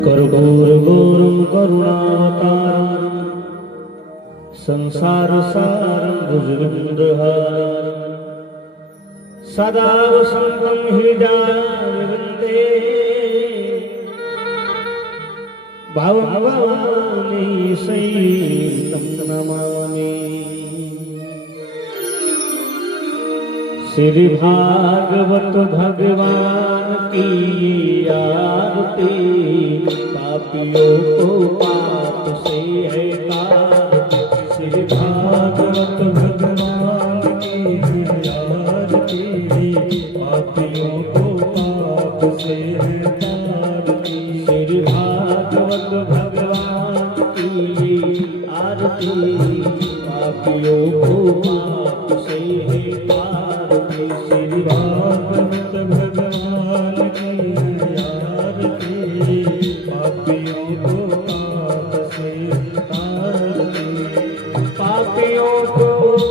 कर्पूरगौरं करुणाकारं संसारसारं भुजगन्धहारं सदा वसन्तं हृदयारविन्दे भवानी सहितं नमामि। श्री भागवत भगवान की आरती, पापियों को पाप से है तार। श्री भागवत भगवान की आरती, पापियों को पाप से है तार। श्री भागवत भगवान की आरती, पापियों को पाप से है तार। श्री भागवत भगवान की आरती, पापियों को पाप से तारते। पापियों को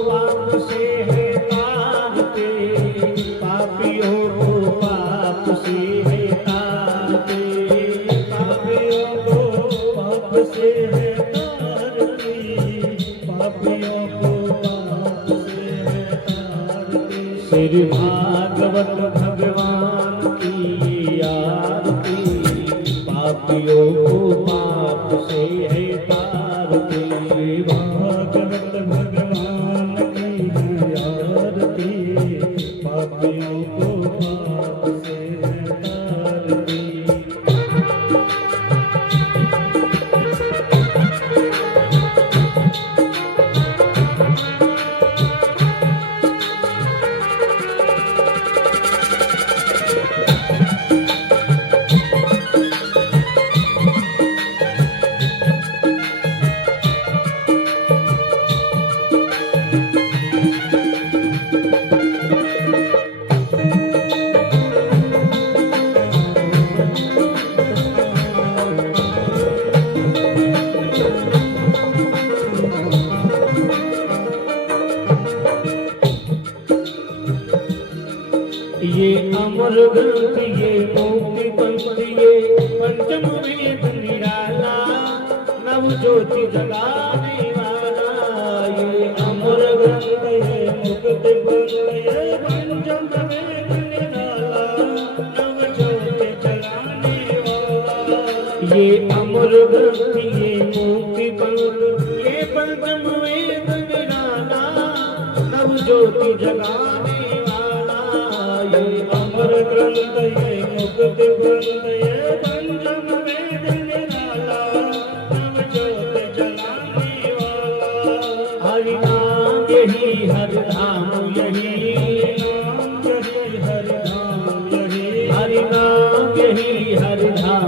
पाप से है तारते, पापियों को पाप से है तारते। पापियों को पाप से है तारते, पापियों को पाप से है तारते। श्री भागवत भगवान की आरती, पापियों को पाप से है तारते। भागवत भगवान की आरती, पापियों को पाप से है तारते। ये अमर ग्रंथ, ये मुक्ति पंथ, ये पंचम वेद निराला, नव ज्योति जगाने वाला। ये अमर ग्रंथ, ये मुक्ति पंथ, ये पंचम वेद निराला, नव ज्योति जगाने वाला। ये अमर ग्रंथ, ये मुक्ति पंथ, ये पंचम वेद निराला, नव ज्योति जगाने। ये अमर ग्रंथ, ये मुक्ति ग्रंथ, ये पंचम वेद निराला, नव ज्योति जलाने वाला। हरि नाम यही हरि धाम यही, हरि नाम यही, हरि नाम यही हरि धाम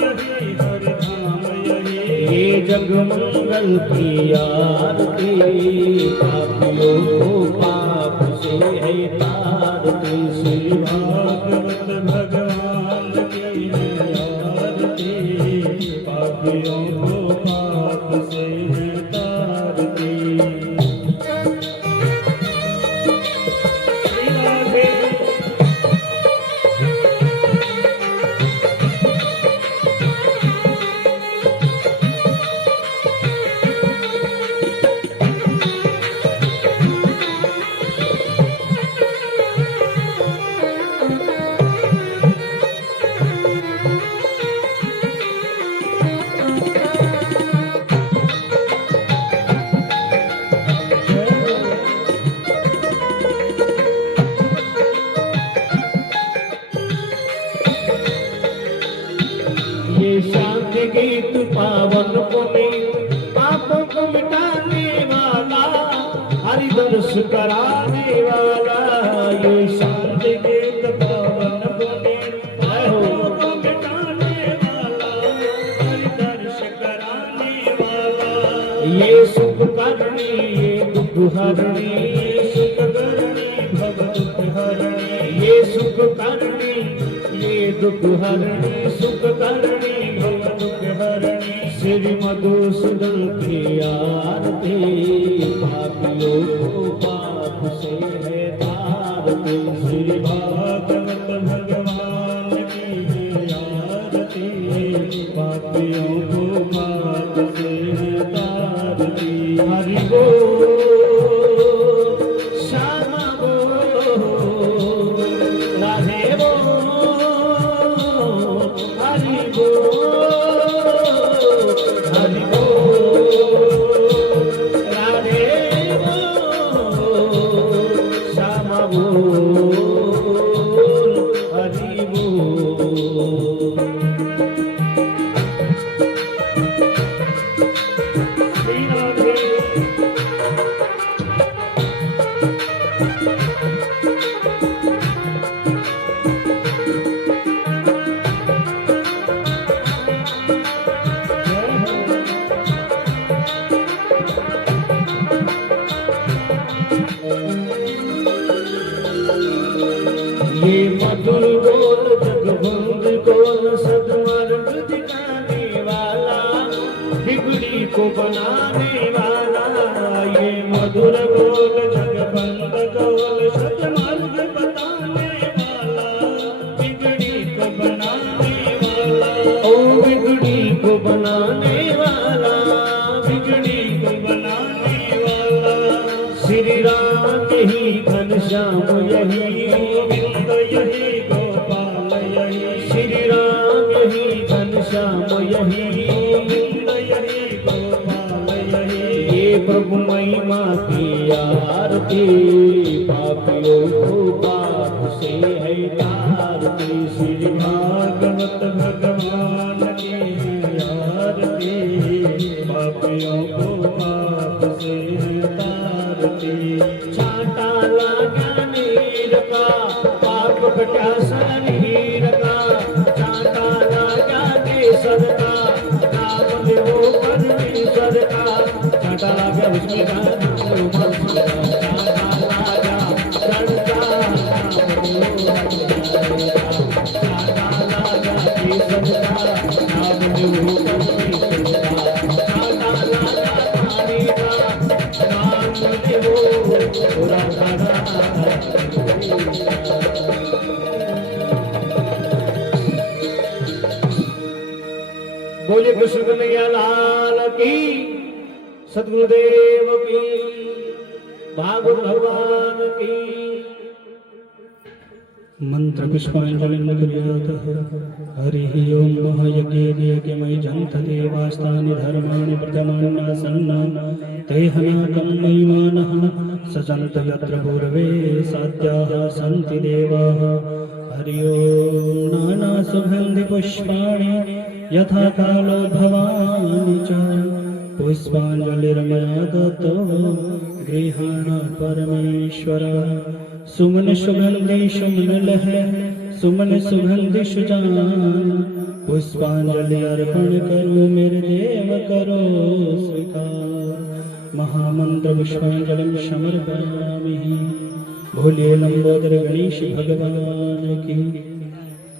यही, हरि धाम यही। ये जग मंगल की आरती, पापियों को पाप से है तारते। श्री भागवत भगवान की आरती, पापियों को पाप से है तारते। ये शांति गीत पावन पुनीत, पापों को मिटाने वाला, हरि दर्श कराने वाला। ये शांति गीत पावन पुनीत, पापों को मिटाने वाला, हरि दर्श कराने वाला। ये सुख करणी, ये दुख हरणी, सुख करणी भव दुख हरणी। ये सुख करणी, ये दुख हरणी, सुख करणी भव दुख हरणी। श्री मधुसूदन की आरती, पापियों को पाप से है तारते। श्री भागवत भगवान की हरि बोल हरि बोल राधे बोल श्याम बोल हरि बोल श्री राधे ये मधुर बोल जगबंद बोल सदमार्ग दिखाने वाला बिगड़ी को बनाने वाला ये मधुर बोल जगबंद बोल सदमार्ग बताने वाला बिगड़ी को बनाने वाला ओ बिगड़ी को बनाने वाला बिगड़ी को बनाने वाला श्री राम ही घनश्याम यही यही गोपाल यही श्री राम यही घनश्याम यही यही गोपाल यही ये प्रभु महिमा की आरती पापियों को पाप से है तारती श्री भागवत भगवान की आरती पापियों को पाप से है तारती छाटा लगा नीर का पाप कटा शरीर का चाटा लगा केसर का नाम देवो परमेश्वर का चाटा लगा उसमें चाटा लगा चंदा चाटा लगा केसर का नाम देवो परमेश्वर का चाटा लगा पानी का नाम देवो राधा बोलिए कृष्ण कन्हैया लाल की सद्गुरुदेव की भागवत भगवान की मंत्र पुष्पांजलिं कुर्यात् हरिः ओं महायज्ञेन यज्ञमयि जन्त देवास्तानि धर्माणि प्रथमान्नासन्ना ते हनाकं महिमानः सजन्त यत्र पूर्वे साध्याः सन्ति देवाः हरि ओं नानासुगन्धिपुष्पाणि यथा कालोद्भवानि च पुष्पाञ्जलिर्मया दत्तो गृहाणात् परमेश्वर सुमन सुगंधि सुमन लह सुमन सुगंधि सुजान पुष्पांजलि अर्पण करो मेरे देव करो स्वीकार महामंत्र पुष्पांजलिं समर्पयामि भोले लंबोदर गणेश भगवान की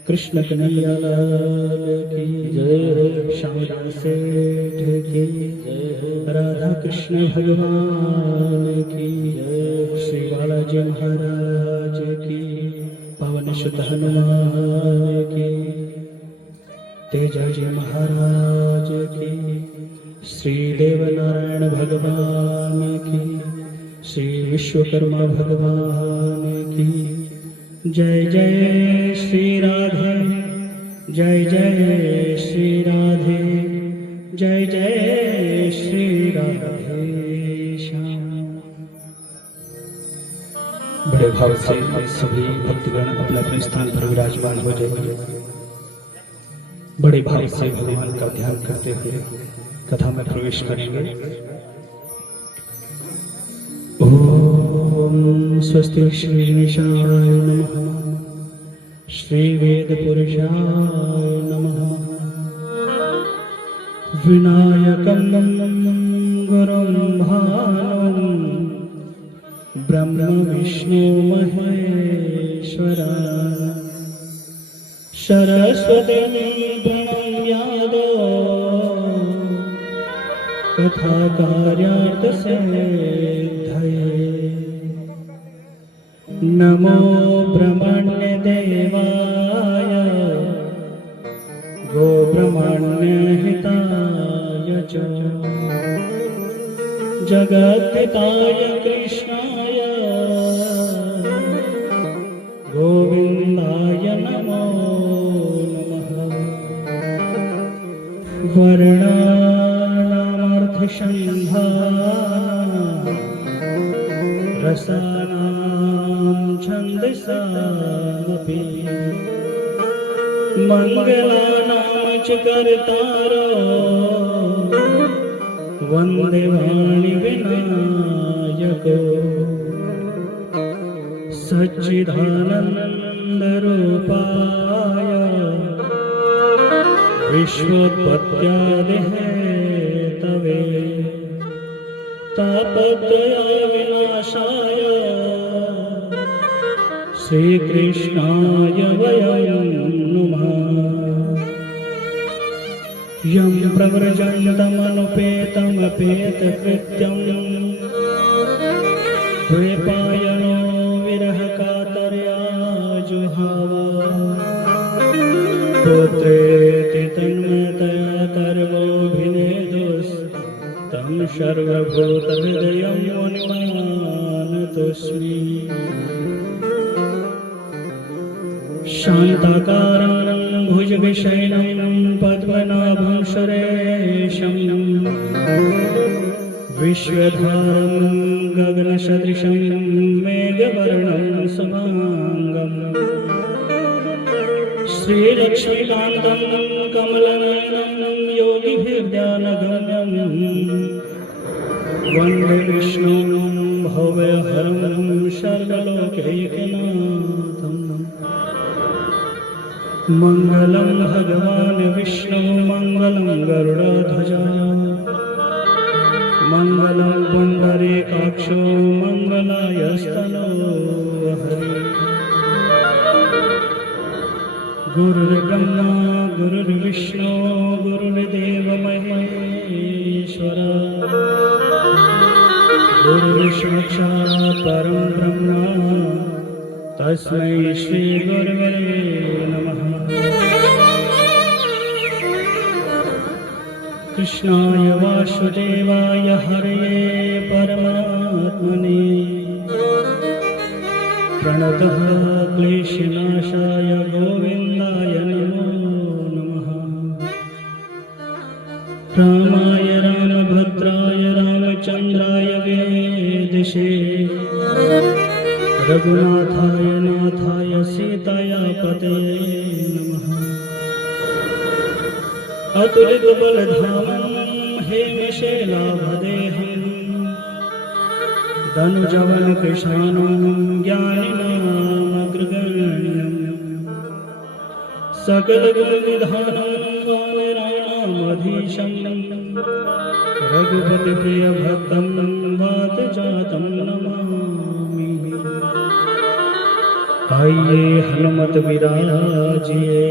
कृष्ण कन्हैया लाल की जय श्यामलाल सेठ की राधा कृष्ण भगवान की श्री बालाजी महाराज की पवन सुत हनुमान की तेजाजी महाराज की श्री देवनारायण भगवान की श्री विश्वकर्मा भगवान की जय जय श्री राधे जय जय श्री राधे जय जय श्री राधे श्याम। बड़े भाव से सभी भक्तगण अपने अपने स्थान पर विराजमान हो जाएंगे। बड़े भाव से भगवान का ध्यान करते हुए कथा में प्रवेश करेंगे। ओम स्वस्ति श्री गणेशाय नमः श्री वेद पुरुषाय नमः विनायकं गुरुं भानुं ब्रह्म विष्णु महेश्वर सरस्वती प्रणम्यादो कथा कार्यार्थ सिद्धये नमो ब्रह्मण्य देवाय गो ब्रह्मण्य हिताय च जगद्धिताय कृष्णाय गोविन्दाय नमो नमः वर्णानामर्थसंधाना रसानां छन्दसामपि मंगलानां च कर्तारो वन्दे वाणिविनायको सच्चिदानन्दरूपाय विश्वोत्पत्त्यादिहेतवे तापत्रयविनाशाय श्रीकृष्णाय वयं नुमः। यं प्रव्रजन्तमनुपेतमपेतकृत्यं द्वैपायनो विरहकातर्या जुहाव पुत्रेति तन्मयतया तर्वोऽभिनेदुस्तं सर्वभूतहृदयं मुनिमानतोऽस्मि। शान्ताकारं भुजगशयनं पद्मनाभं सुरेशं विश्वधारं गगनसदृशं मेघवर्णं शुभांगं श्रीलक्ष्मीकान्तं कमलनयनं योगिभिर्ध्यानगम्यं वन्दे विष्णुं भव्यहरं सर्वलोकैकनाथम्। मंगलं भगवान् विष्णु मंगलं गरुडध्वजा मंगलं पुंडरीकाक्षो मंगलायस्तनो हरि। गुरुर्ब्रह्मा गुरुर्विष्णु गुरुर्देवो महेश्वर गुरुर्साक्षात् परं ब्रह्म तस्मै श्री गुरवे नमः। कृष्णाय वासुदेवाय हरये परमात्मने प्रणतः क्लेशनाशाय गोविन्दाय नमो नमः। रामाय रामभद्राय रामचन्द्राय वेदसे रघुनाथाय नाथाय सीताया पतये नमः। अतुलितबलधामं हेमशैलाभदेहं धनुजवनकृशानं ज्ञानिनामग्रगण्यं सकलगुणनिधानं वानराणामधीशं रघुपतिप्रियभक्तं वातजातं नमामि। आइए हनुमत विराजिए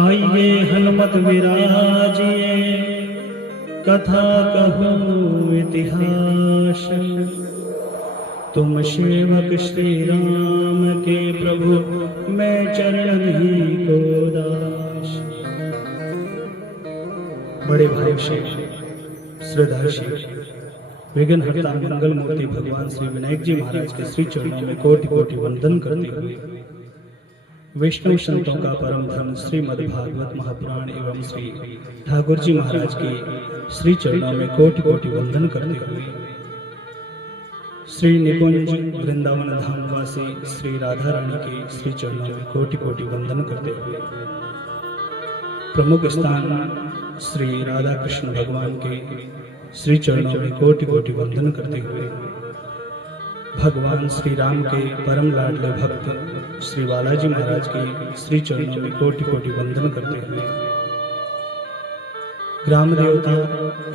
आइए हनुमत विराजिए कथा कहूँ इतिहास तुम सेवक श्री राम के प्रभु मैं चरण ही को दास। बड़े भाई से श्रद्धा से विघ्नहर्ता मंगल मूर्ति भगवान श्री विनायक जी महाराज के श्री चरणों में कोटि कोटि वंदन करते हुए वैष्णव संतों का परम धर्म श्रीमद् भागवत महापुराण एवं श्री ठाकुर जी महाराज के श्री चरणों में कोटि कोटि वंदन करते हुए श्री निकुंज वृंदावन धाम वासी श्री राधा रानी के श्री चरणों में कोटि कोटि वंदन करते हुए प्रमुख स्थान श्री राधा कृष्ण भगवान के श्री चरणों में कोटि कोटि वंदन करते हुए भगवान श्री राम के परम लाडले भक्त श्री बालाजी महाराज के श्री चरणों में कोटि कोटि वंदन करते हुए ग्राम देवता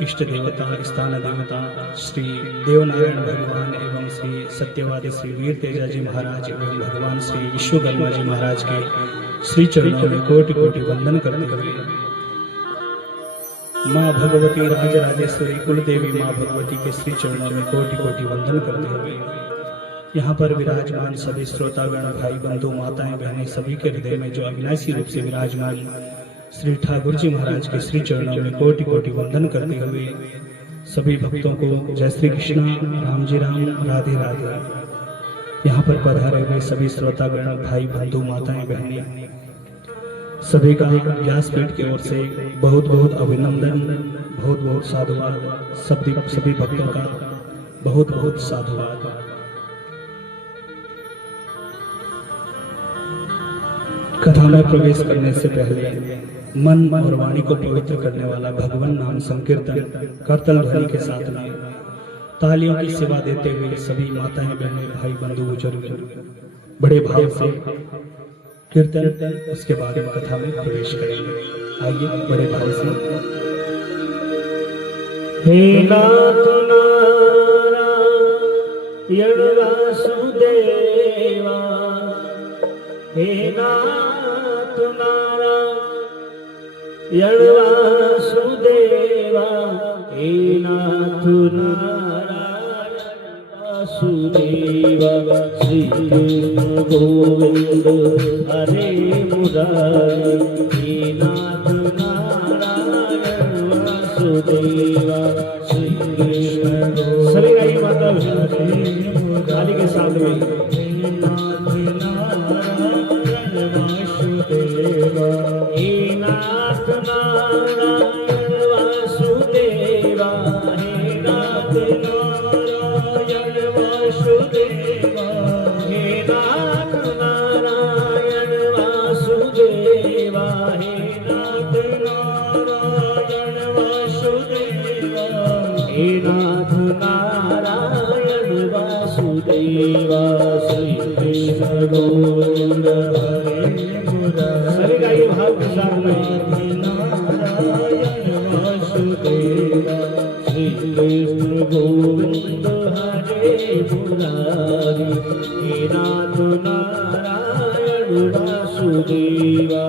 इष्ट देवता स्थान देवता श्री देवनारायण भगवान एवं श्री सत्यवादी श्री वीर तेजा जी महाराज एवं भगवान श्री विश्वकर्मा जी महाराज के श्री चरणों में कोटि कोटि वंदन करते हुए माँ भगवती राजराजेश्वरी कुलदेवी माँ भगवती के श्री चरणों में कोटि कोटि वंदन करते हुए यहाँ पर विराजमान सभी श्रोतागण भाई बंधु माताएं बहनें सभी के हृदय में जो अविनाशी रूप से विराजमान श्री ठाकुर जी महाराज के श्री चरणों में कोटि कोटि वंदन करते हुए सभी भक्तों को जय श्री कृष्ण राम जी राम राधे राधे। यहाँ पर पधारे हुए सभी श्रोतागण भाई बंधु माताएं बहनें सभी का व्यासपीठ की ओर से बहुत बहुत अभिनंदन, बहुत बहुत साधुवाद। सभी भक्तों का बहुत बहुत साधुवाद। कथा में प्रवेश करने से पहले मन और वाणी को पवित्र करने वाला भगवान नाम संकीर्तन करतल ध्वनि के साथ में तालियों की सेवा देते हुए सभी माताएं, बहनें, भाई, बंधु, बुजुर्ग बड़े भाव से कीर्तन, उसके बाद में कथा में प्रवेश करेंगे। आइए बड़े भाव से। हे नाथ नारायण वासुदेवा, हे नाथ नारायण वासुदेवा, हे नाथ नारायण वासुदेवा। श्री कृष्ण गोविंद हरे मुरारी, हे नाथ नारायण वासुदेवा। श्री कृष्ण सभी गाई माता काली के साथ में, हे नाथ नारायण वासुदेवा, हे नाथ नारायण वासुदेवा, हे नाथ नारायण वासुदेवा, हे नाथ नारायण वासुदेवा, हे नाथ नारायण वासुदेवा, हे नाथ नारायण वासुदेवा। श्री कृष्ण गोविंद हरे मुरारी, सभी गाइए भाव के साथ में, नारायण वासुदेवा। श्री कृष्ण गोविंद हरे मुरारी, हे नाथ नारायण वासुदेवा।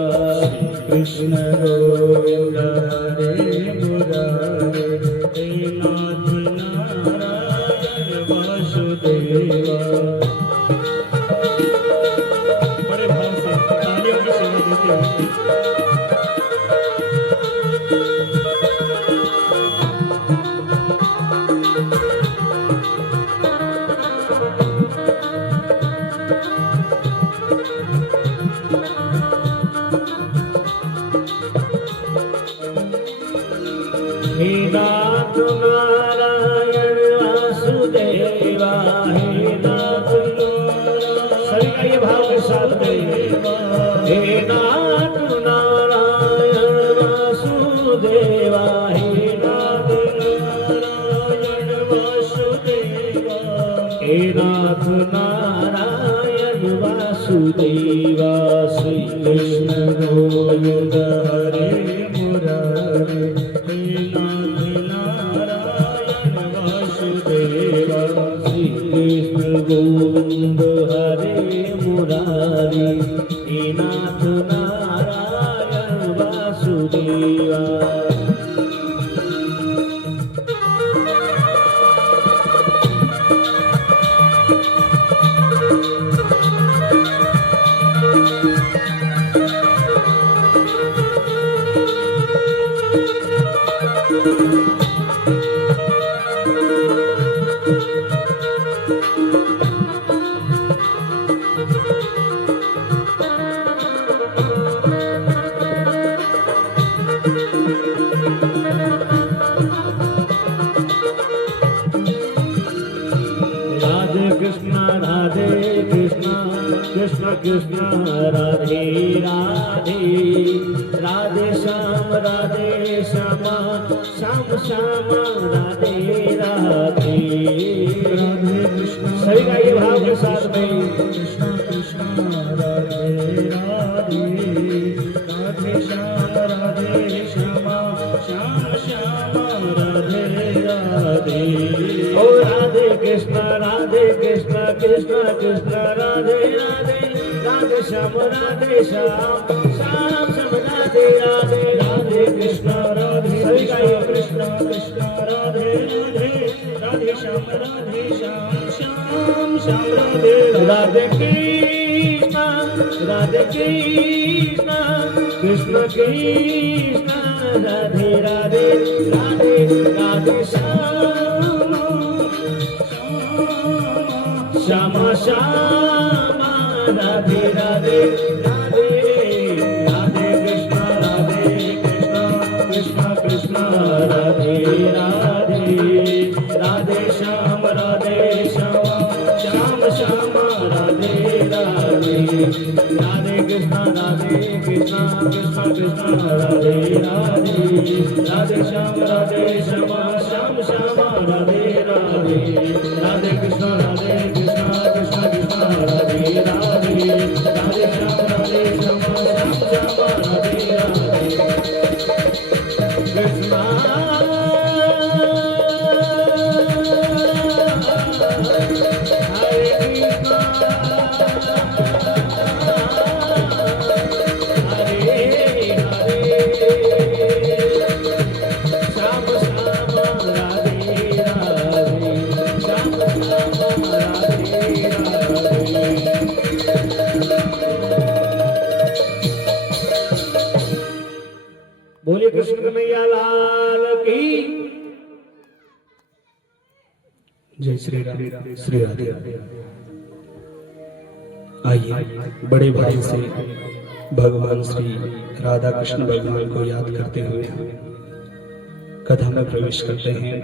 कृष्ण गोविंद हरे मुरारी, हे नाथ नारायण वासुदेवा। बड़े भाव से तालियों की सेवा देते हैं। हे नाथ नारायण वासुदेवा, हे नाथ सभी का ये भाव के साथ में, हे नाथ नारायण वासुदेवा, हे नाथ नारायण वासुदेवा, हे नाथ नारायण वासुदेवा। श्री कृष्ण गोविंद हरे मुरारी, हे नाथ नारायण वासुदेवा। श्री कृष्ण गोविंद हरे मुरारी, हे नाथ नारायण वासुदेवा। कृष्ण कृष्ण राधे राधे, राधे श्याम श्याम श्याम राधे राधे। राधे कृष्ण सभी का ये भाव के साथ में, कृष्ण कृष्ण राधे राधे, राधे श्याम श्याम श्याम राधे राधे। ओ राधे कृष्ण कृष्ण कृष्ण राधे राधे, राधे श्याम श्याम श्याम राधे राधे। राधे कृष्ण राधे सभी का ये कृष्ण कृष्ण राधे राधे, राधे श्याम श्याम श्याम राधे राधे। कृष्ण कृष्ण कृष्ण राधे राधे, राधे राधे श्याम श्यामा श्यामा राधे राधे, राधे राधे कृष्ण कृष्ण राधे राधे राधे श्याम श्यामा श्याम श्यामा राधे राधे राधे कृष्ण कृष्ण कृष्ण कृष्ण राधे राधे राधे श्याम श्यामा श्याम श्यामा राधे राधे कृष्ण बोलिए कृष्ण कन्हैया लाल की जय श्री राम श्री राधे। आइए बड़े भाई से भगवान श्री राधा कृष्ण भगवान को याद करते हुए कथा में प्रवेश करते हैं।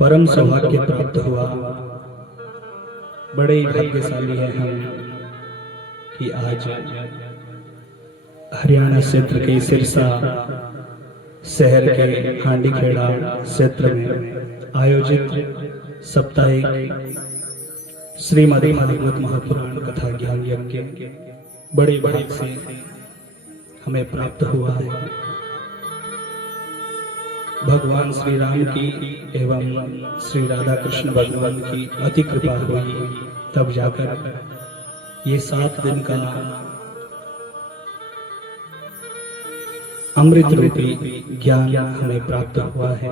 परम सौभाग्य प्राप्त हुआ, बड़े भाग्यशाली हैं हम कि आज हरियाणा क्षेत्र के सिरसा शहर के हांडीखेड़ा क्षेत्र में आयोजित साप्ताहिक श्रीमद् भागवत महापुराण कथा ज्ञान यज्ञ बड़े भाग से हमें प्राप्त हुआ है। भगवान श्री राम की एवं श्री राधा कृष्ण भगवान की अति कृपा हुई, तब जाकर ये 7 दिन का अमृत रूपी ज्ञान हमें प्राप्त हुआ है।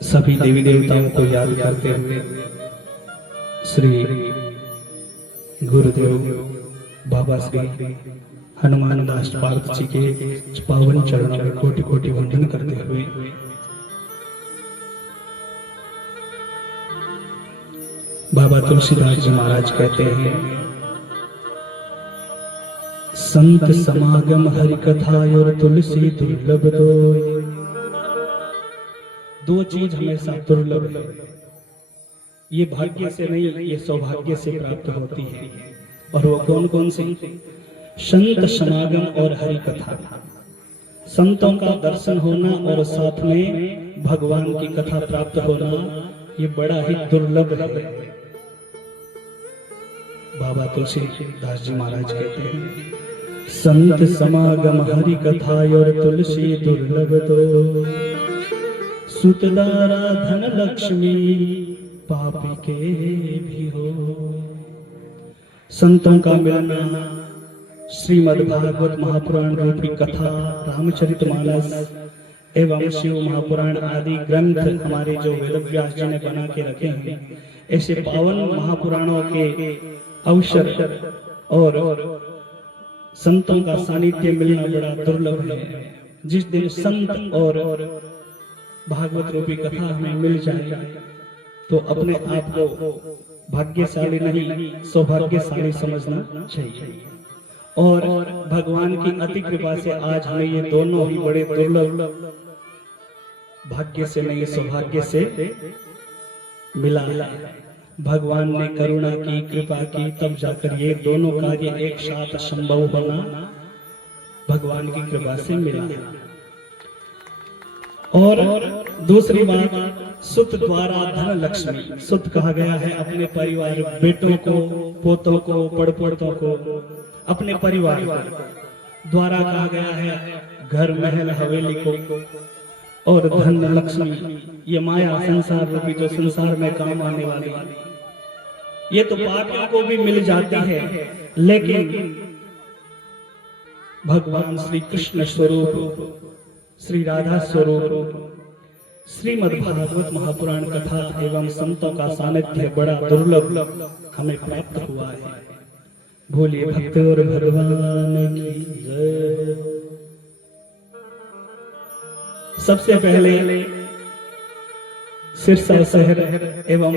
सभी देवी देवताओं को याद करते हुए श्री गुरुदेव बाबा श्री हनुमान दास पार्थ जी के पावन चरणों में कोटि कोटि वंदन करते हुए बाबा तुलसीदास जी महाराज कहते हैं, संत समागम हरि कथा और तुलसी दुर्लभ दो चीज हमेशा दुर्लभ है। ये भाग्य से नहीं, ये सौभाग्य से प्राप्त होती है। और वो कौन कौन सी? संत समागम और हरि कथा। संतों का दर्शन होना और साथ में भगवान की कथा प्राप्त होना, ये बड़ा ही दुर्लभ है। बाबा तुलसीदास जी महाराज कहते हैं, संत समागम हरि कथा और तुलसी दुर्लभ तो सुतदारा धन लक्ष्मी पापी के भी हो। संतों का मिलना, श्रीमद् भागवत महापुराण रूपी कथा, रामचरितमानस एवं शिव महापुराण आदि ग्रंथ हमारे जो वेदव्यास जी ने बना के रखे हैं, ऐसे पावन महापुराणों के अवसर और संतों का सानिध्य मिलना बड़ा दुर्लभ है। जिस दिन संत और भागवत रूपी कथा हमें मिल जाए तो अपने आप को भाग्यशाली नहीं, सौभाग्यशाली समझना चाहिए। और भगवान की अति कृपा से आज हमें ये दोनों ही बड़े दुर्लभ, भाग्य से नहीं सौभाग्य से मिला। भगवान ने करुणा की, कृपा की, तब जाकर ये दोनों कार्य एक साथ संभव होना भगवान की कृपा से मिला। और दूसरी बात, सुत द्वारा धन लक्ष्मी। सुत कहा गया है अपने परिवार, बेटों को, पोतों को, पड़पोतों को, अपने परिवार को। द्वारा कहा गया है घर, महल, हवेली को। और धन लक्ष्मी, ये माया संसार रूपी जो संसार में काम आने वाली, ये तो पापियों को भी मिल जाती है, लेकिन भगवान श्री कृष्ण स्वरूप, श्री राधा स्वरूप, श्रीमद् भागवत महापुराण कथा एवं संतों का सानिध्य बड़ा दुर्लभ हमें प्राप्त हुआ है। भोलिए भक्त और भगवान की जय। सबसे पहले सिरसा शहर एवं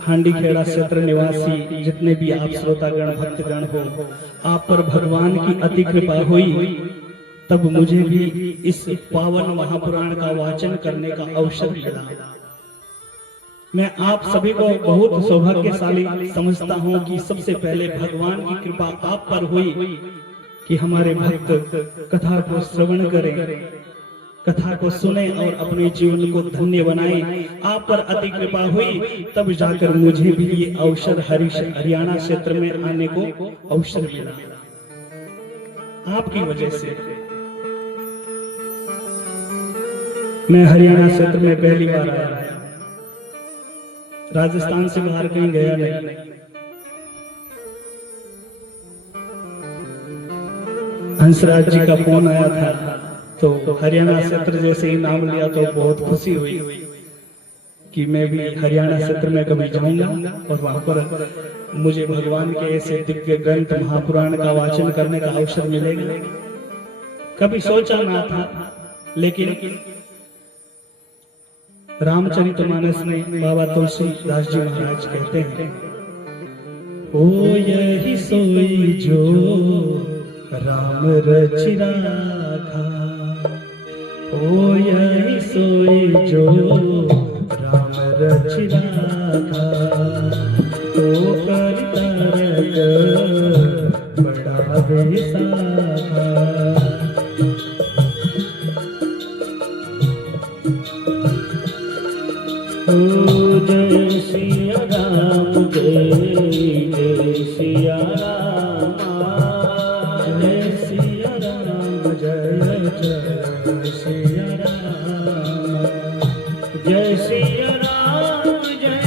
हांडीखेड़ा क्षेत्र निवासी जितने भी आप श्रोतागण भक्तगण हो, आप पर भगवान की अति कृपा हुई, तब मुझे भी इस पावन महापुराण का वाचन करने का अवसर मिला। मैं आप सभी को बहुत सौभाग्यशाली समझता हूँ कि सबसे पहले भगवान की कृपा आप पर हुई कि हमारे भक्त कथा को श्रवण करें, कथा को सुने और अपने जीवन को धन्य बनाएं। आप पर अति कृपा हुई, तब जाकर मुझे भी ये अवसर हरियाणा क्षेत्र में आने को अवसर मिला। आपकी वजह से मैं हरियाणा क्षेत्र में पहली बार आया, राजस्थान से बाहर कहीं गया नहीं। हंसराज जी का फोन आया था, तो हरियाणा क्षेत्र जैसे ही नाम लिया तो बहुत खुशी हुई कि मैं भी हरियाणा क्षेत्र में कभी जाऊंगा और वहां पर मुझे भगवान के ऐसे दिव्य ग्रंथ महापुराण का वाचन करने का अवसर मिलेगा। कभी सोचा ना था, लेकिन रामचरितमानस में बाबा तुलसीदास जी महाराज कहते हैं, ओ यही सोई जो राम रचि राखा, ओ यही सोई जो राम रचि राखा, ओ करता बड़ा बेसाखा। जय सिया राम, जय सिया राम, जय सिया राम, जय जय सिया राम, जय सिया राम, जय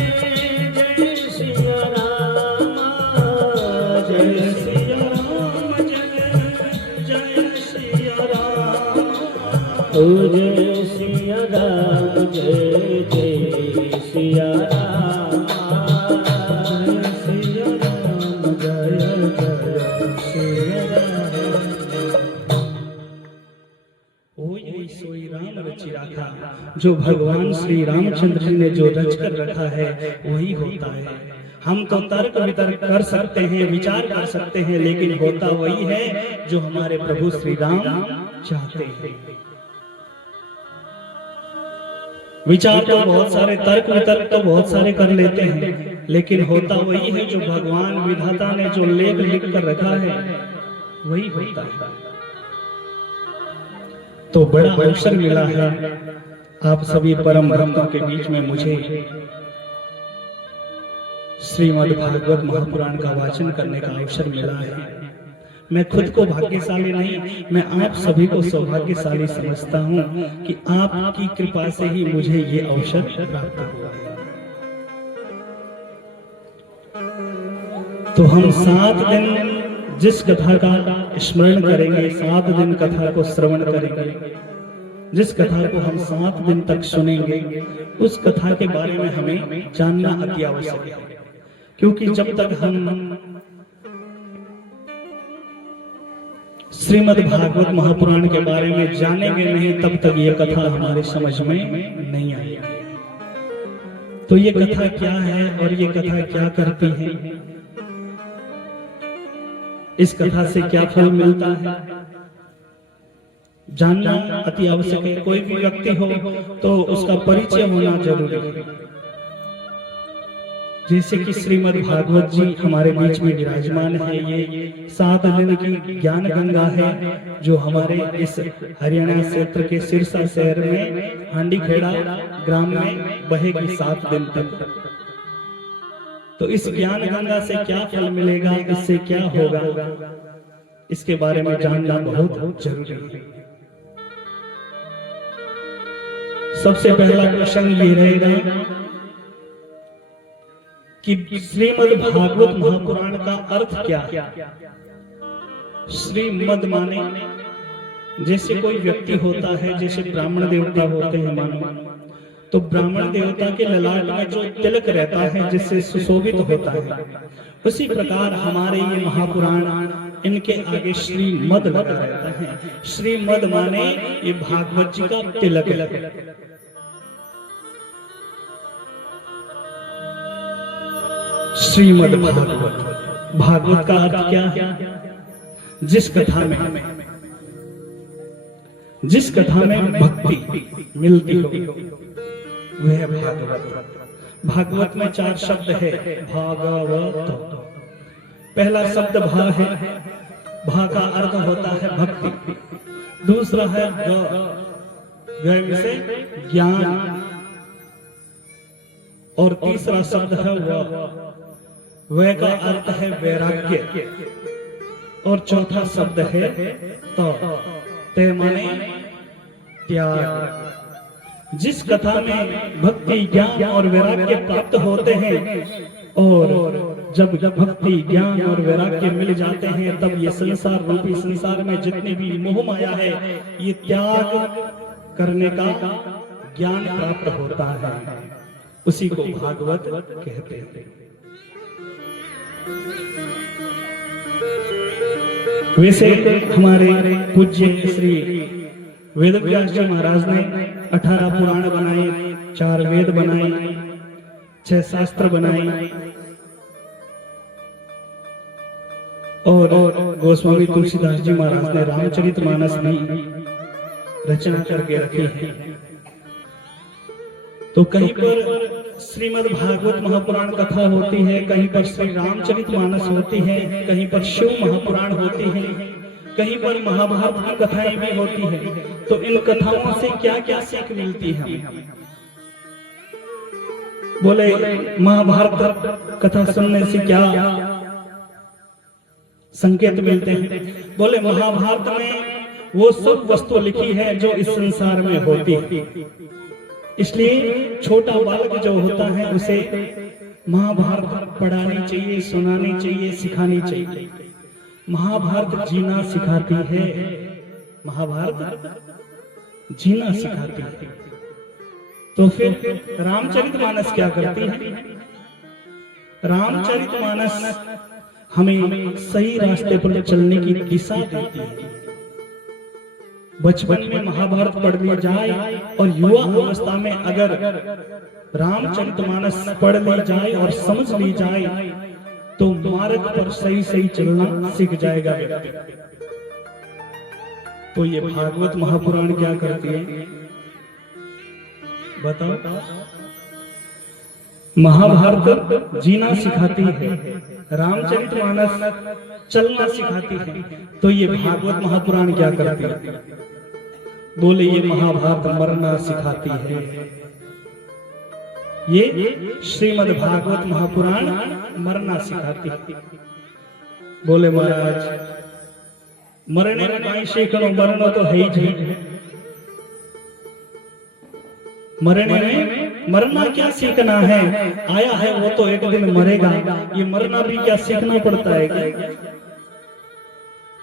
जय सिया राम, जय सिया राम, जय जय सिया राम, ओ जय सिया राम, जय जय सिया राम, सिया राम, जय जय सिया राम। ओ यही सोई राम रचि राखा, जो भगवान श्री रामचंद्र जी ने जो रच कर रखा है वही होता है। हम तो तर्क वितर्क कर सकते हैं, विचार कर सकते हैं, लेकिन होता वही है जो हमारे प्रभु श्री राम चाहते हैं। विचार तो बहुत सारे, तर्क वितर्क तो बहुत सारे कर लेते हैं, लेकिन होता वही है जो भगवान विधाता ने जो लेख लिख कर रखा है वही होता है। तो बड़ा अवसर मिला है आप सभी परम भक्तों के बीच में मुझे श्रीमद् भागवत महापुराण का वाचन करने का अवसर मिला है। मैं खुद को भाग्यशाली नहीं, मैं आप सभी को सौभाग्यशाली समझता हूँ कि आपकी कृपा से ही मुझे ये अवसर प्राप्त हुआ है। तो हम 7 दिन जिस कथा का स्मरण करेंगे, 7 दिन कथा को श्रवण करेंगे, जिस कथा को हम 7 दिन तक सुनेंगे, उस कथा के बारे में हमें जानना अति आवश्यक है। क्योंकि जब तक हम श्रीमद् भागवत महापुराण के बारे में जानेंगे नहीं, तब तक ये कथा हमारे समझ में नहीं आएगी। तो ये कथा क्या है और ये कथा क्या करती है, इस कथा से क्या फल मिलता है, जानना अति आवश्यक है। कोई भी व्यक्ति हो तो उसका परिचय होना जरूरी है। जैसे कि श्रीमद् भागवत जी हमारे बीच में विराजमान है, ये 7 दिन की ज्ञान गंगा है जो हमारे इस हरियाणा क्षेत्र के सिरसा शहर में हांडीखेड़ा ग्राम में बहेगी 7 दिन तक। तो इस ज्ञान गंगा से क्या फल मिलेगा, इससे क्या होगा, इसके बारे में जानना बहुत जरूरी है। सबसे पहला प्रश्न ये रहेगा कि श्रीमद् भागवत महापुराण का अर्थ क्या है। श्रीमद् माने जैसे कोई व्यक्ति होता है, जैसे ब्राह्मण देवता होते हैं मानो, तो ब्राह्मण देवता के ललाट में जो तिलक रहता है जिससे सुशोभित होता है, उसी प्रकार हमारे ये महापुराण इनके आगे श्रीमद् लगा रहता है। श्रीमद् माने ये भागवत जी का तिलक है। श्रीमद् भागवत, भागवत का अर्थ क्या है? जिस कथा में भक्ति मिलती हो वह भागवत। भागवत में 4 शब्द है, भागवत। पहला शब्द भा है, भा का अर्थ होता है भक्ति। दूसरा है ग, ग में से ज्ञान। और तीसरा शब्द है व का अर्थ है वैराग्य। और चौथा शब्द है ते माने त्याग। जिस कथा में भक्ति ज्ञान और वैराग्य प्राप्त होते हैं, और जब भक्ति ज्ञान और वैराग्य मिल जाते हैं, तब ये संसार रूपी संसार में जितनी भी मोह माया है, ये त्याग करने का ज्ञान प्राप्त होता है। उसी को भागवत कहते हैं। वैसे हमारे पूज्य श्री वेदव्यास जी महाराज ने 18 पुराण बनाए, 4 वेद बनाए, 6 शास्त्र बनाए, और गोस्वामी तुलसीदास जी महाराज ने रामचरितमानस भी रचना करके रखी है। तो कहीं पर श्रीमद् भागवत महापुराण कथा होती है, कहीं पर श्री रामचरितमानस होती है, कहीं पर शिव महापुराण होती है, कहीं पर महाभारत की कथाएं भी होती है। तो इन कथाओं से क्या क्या सीख मिलती है? बोले महाभारत कथा सुनने से क्या संकेत मिलते हैं? बोले महाभारत में वो सब वस्तु लिखी है जो इस संसार में होती है। इसलिए छोटा बालक जो होता है उसे महाभारत पढ़ानी चाहिए, सुनानी चाहिए, सिखानी चाहिए। महाभारत जीना सिखाती है, महाभारत जीना सिखाती है। तो फिर रामचरितमानस क्या करती है? रामचरितमानस हमें सही रास्ते पर चलने की दिशा देती है। बचपन में महाभारत पढ़ लिया जाए और युवा अवस्था में अगर रामचरितमानस पढ़ ली जाए और समझ ली जाए, तो मार्ग पर सही सही चलना सीख जाएगा व्यक्ति। तो ये भागवत महापुराण क्या करती है बताओ? महाभारत जीना सिखाती है, रामचरितमानस चलना सिखाती है। तो ये भागवत महापुराण क्या करती है? बोले ये महाभारत मरना सिखाती है। ये श्रीमद् भागवत महापुराण मरना सिखाती है। बोले महाराज मरने का सीखनो, मरना तो है ही। मरने में मरना क्या सीखना है? आया है वो तो एक दिन मरेगा, ये मरना भी क्या सीखना पड़ता है क्या?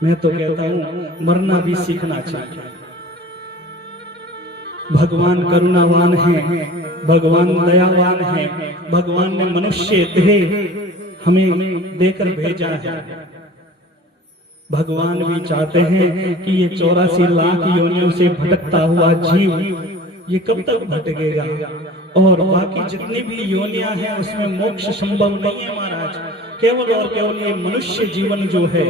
मैं तो कहता हूँ मरना भी सीखना चाहिए। भगवान करुणावान है, भगवान दयावान है, भगवान ने मनुष्य देह हमें देकर भेजा है। भगवान भी चाहते हैं कि ये 84 लाख योनियों से भटकता हुआ जीव ये कब तक भटकेगा, और बाकी जितनी भी योनियां हैं उसमें मोक्ष संभव नहीं है महाराज। केवल और केवल ये मनुष्य जीवन जो है,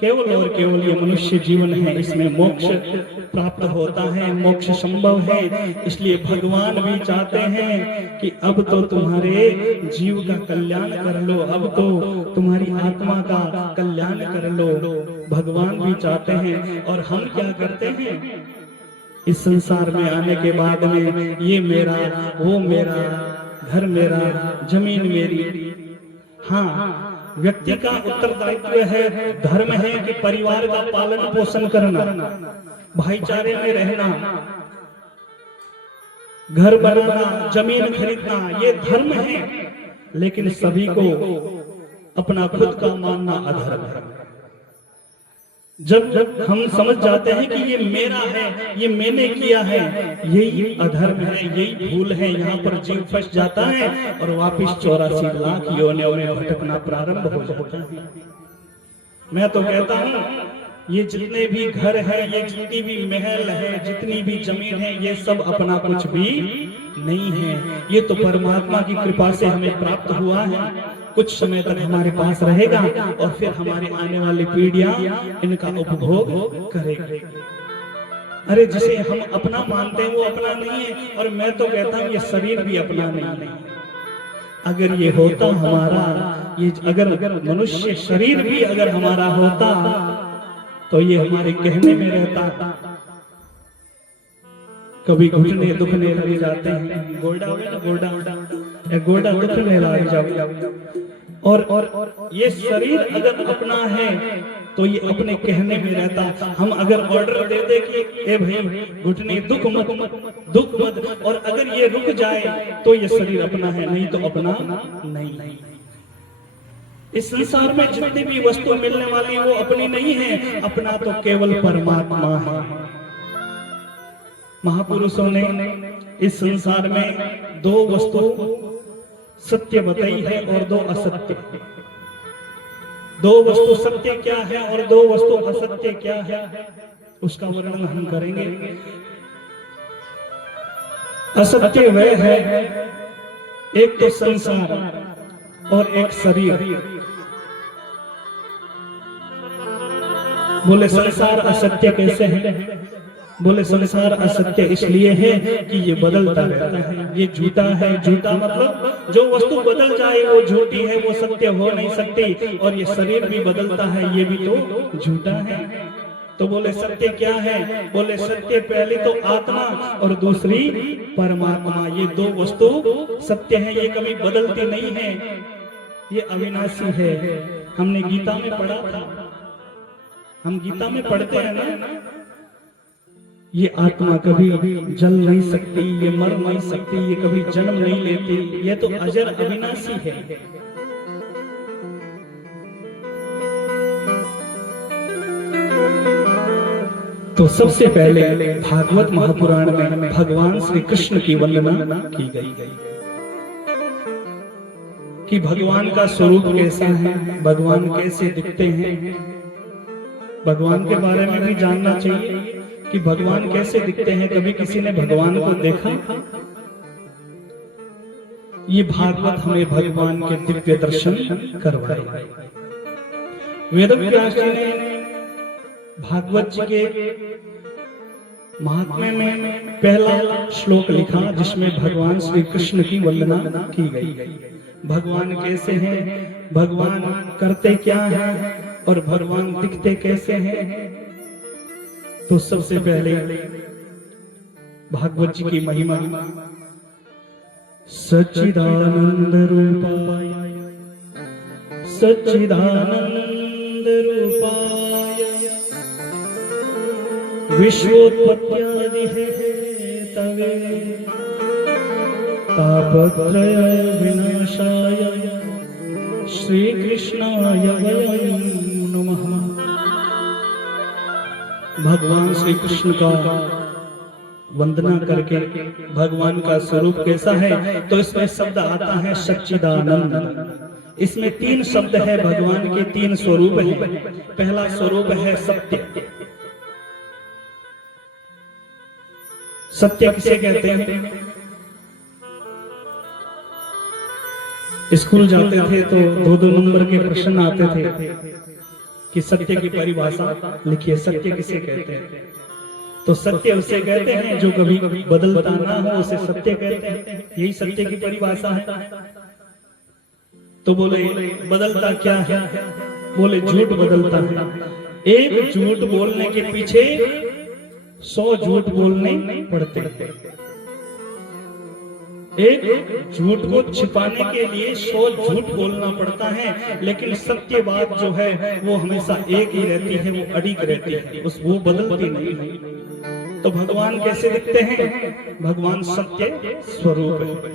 केवल और केवल ये मनुष्य जीवन है, इसमें मोक्ष प्राप्त होता है, मोक्ष संभव है। इसलिए भगवान भी चाहते हैं कि अब तो तुम्हारे जीव का कल्याण कर लो, अब तो तुम्हारी आत्मा का कल्याण कर लो। भगवान भी चाहते हैं। और हम क्या करते हैं? इस संसार में आने के बाद में ये मेरा, वो मेरा, घर मेरा, जमीन मेरी। हाँ, व्यक्ति का उत्तरदायित्व है, धर्म है कि परिवार का पालन पोषण करना, भाईचारे में रहना, घर बनाना, जमीन खरीदना, ये धर्म है। लेकिन सभी को अपना खुद का मानना अधर्म है। जब हम समझ जाते हैं कि ये मेरा है, ये मैंने किया है, यही अधर्म है, यही भूल है, यहाँ पर जीव फंस जाता है और वापिस 84 लाख योनियों में भटकना प्रारंभ हो जाता है। मैं तो कहता हूँ ये जितने भी घर है, ये जितनी भी महल है, जितनी भी जमीन है, ये सब अपना कुछ भी नहीं है। ये तो परमात्मा की कृपा से हमें प्राप्त हुआ है। कुछ समय तक हमारे पास रहेगा और फिर हमारी आने वाली पीढ़ियां इनका उपभोग करेगी। अरे जिसे हम अपना मानते हैं वो अपना नहीं है, और मैं तो कहता हूं ये शरीर भी अपना नहीं है। अगर ये होता हमारा, ये अगर मनुष्य शरीर भी अगर हमारा होता तो ये हमारे कहने में रहता। कभी घुटने दुखने लग जाते हैं, गोल्डा होगा ना, गोल्डा दुखने लग जाओ। और ये शरीर अगर अपना है तो ये अपने कहने में रहता। हम अगर ऑर्डर दे दे कि ए भाई घुटने दुख मत, और अगर ये रुक जाए तो ये शरीर अपना है, नहीं तो अपना नहीं। इस संसार में जितनी भी वस्तु मिलने वाली वो अपनी नहीं है, अपना तो केवल परमात्मा है। महापुरुषों ने इस संसार में दो वस्तु सत्य बताई है और दो असत्य। दो वस्तु सत्य क्या है और दो वस्तु असत्य क्या है, उसका वर्णन हम करेंगे। असत्य वह है, एक तो संसार और एक शरीर। बोले संसार असत्य कैसे है? बोले संसार असत्य इसलिए है कि ये बदलता रहता है, ये झूठा है। झूठा मतलब जो वस्तु बदल जाए वो झूठी है, वो सत्य हो नहीं सकती। और ये शरीर भी बदलता है, ये भी तो झूठा है। तो बोले सत्य क्या है? बोले सत्य पहले तो आत्मा और दूसरी परमात्मा। ये दो वस्तु सत्य है, ये कभी बदलती नहीं है, ये अविनाशी है। हमने गीता में पढ़ा था, हम गीता में पढ़ते हैं ना, ये आत्मा कभी जल नहीं सकती, ये मर नहीं सकती, ये कभी जन्म नहीं लेती, ये तो अजर अविनाशी है। तो सबसे पहले भागवत महापुराण में भगवान श्री कृष्ण की वंदना की गई कि भगवान का स्वरूप कैसा है, भगवान कैसे दिखते हैं। भगवान के बारे में भी जानना चाहिए कि भगवान कैसे दिखते हैं। कभी किसी ने भगवान को देखा? ये भागवत हमें भगवान के दिव्य दर्शन करवाए। वेदव्यास जी ने भागवत जी के महात्म्य में पहला श्लोक लिखा जिसमें भगवान श्री कृष्ण की वंदना की गई। भगवान कैसे हैं, भगवान करते क्या हैं और भगवान दिखते कैसे हैं। तो सबसे पहले भागवत जी की महिमा, सच्चिदानंद रूपाय सच्चिदानंद रूपाय विश्वोत्पत्त्यादि हेतवे तापत्रय विनाशाय श्री कृष्णाय वयं नमः। भगवान श्री कृष्ण का वंदना करके भगवान का स्वरूप कैसा है, तो इसमें शब्द आता है सच्चिदानंद। इसमें तीन शब्द है, भगवान के तीन स्वरूप हैं। पहला स्वरूप है सत्य। सत्य किसे कहते हैं? स्कूल जाते थे तो 2-2 नंबर के प्रश्न आते थे कि सत्य की परिभाषा लिखिए, सत्य किसे कहते हैं। तो सत्य उसे कहते हैं जो कभी बदलता ना हो, उसे सत्य कहते हैं। यही सत्य की परिभाषा है। तो बोले बदलता क्या है? बोले झूठ बदलता है। एक झूठ बोलने के पीछे 100 झूठ बोलने पड़ते हैं। एक झूठ को छिपाने के लिए 100 झूठ बोलना पड़ता है, लेकिन सत्य बात जो है वो हमेशा एक ही रहती है, वो अडिग रहती है, वो बदलती नहीं है। तो भगवान कैसे दिखते हैं? भगवान सत्य स्वरूप है।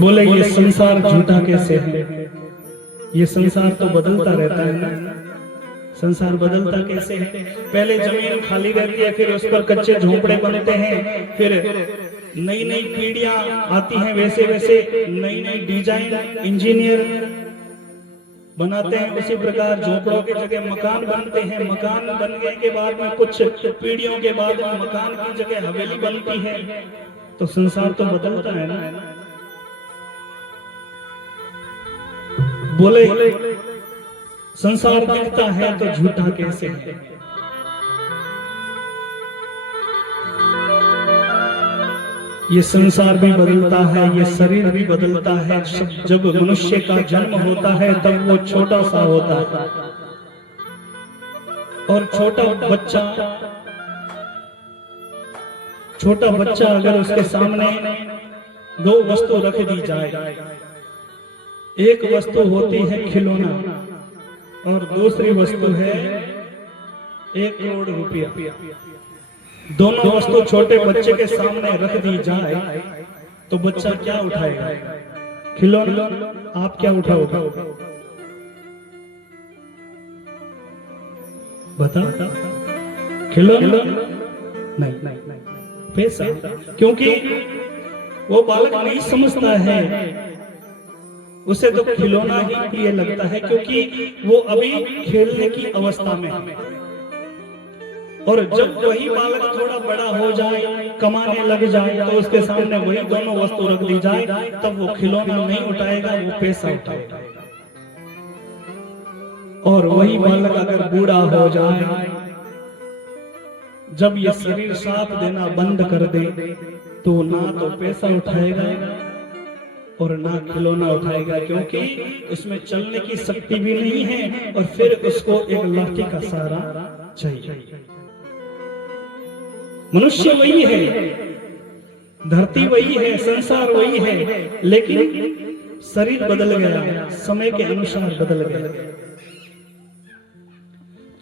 बोले ये संसार झूठा कैसे है? ये संसार तो बदलता रहता है ना। संसार बदलता कैसे है? पहले जमीन खाली रहती है, फिर उस पर कच्चे झोंपड़े बनते हैं, फिर नई नई पीढ़ियां आती हैं, वैसे वैसे नई नई डिजाइन इंजीनियर बनाते हैं। उसी प्रकार झोंपड़ों की जगह मकान बनते हैं। मकान बनने के बाद में कुछ पीढ़ियों के बाद में मकान की जगह हवेली बनती है। तो संसार तो बदलता है ना। बोले संसार दिखता है तो झूठा कैसे है। ये संसार भी बदलता है, ये शरीर भी बदलता है। जब मनुष्य का जन्म होता है तब वो छोटा सा होता है, और छोटा बच्चा अगर उसके सामने दो वस्तु रख दी जाए, एक वस्तु होती है खिलौना और दूसरी वस्तु है 1 करोड़ रुपया। दोनों वस्तु छोटे बच्चे के सामने रख दी जाए तो बच्चा क्या उठाएगा? खिलौना। आप क्या उठाओगे? बता। खिलौना नहीं, पैसा। क्योंकि वो बालक नहीं समझता है, उसे तो खिलौना ही प्रिय लगता है, क्योंकि वो अभी खेलने की अवस्था में है। और जब वही बालक थोड़ा बड़ा हो जाए, कमाने लग जाए, तो उसके सामने वही दोनों वस्तु रख दी जाए, तब वो खिलौना नहीं उठाएगा, वो पैसा उठाएगा। और वही बालक अगर बूढ़ा हो जाए, जब ये शरीर साथ देना बंद कर दे, तो ना तो पैसा उठाएगा और ना खिलौना उठाएगा, क्योंकि उसमें चलने की शक्ति भी नहीं है और फिर उसको एक लाठी का सहारा चाहिए। मनुष्य वही है, धरती वही है, संसार वही है, लेकिन शरीर बदल गया, समय के अनुसार बदल गया।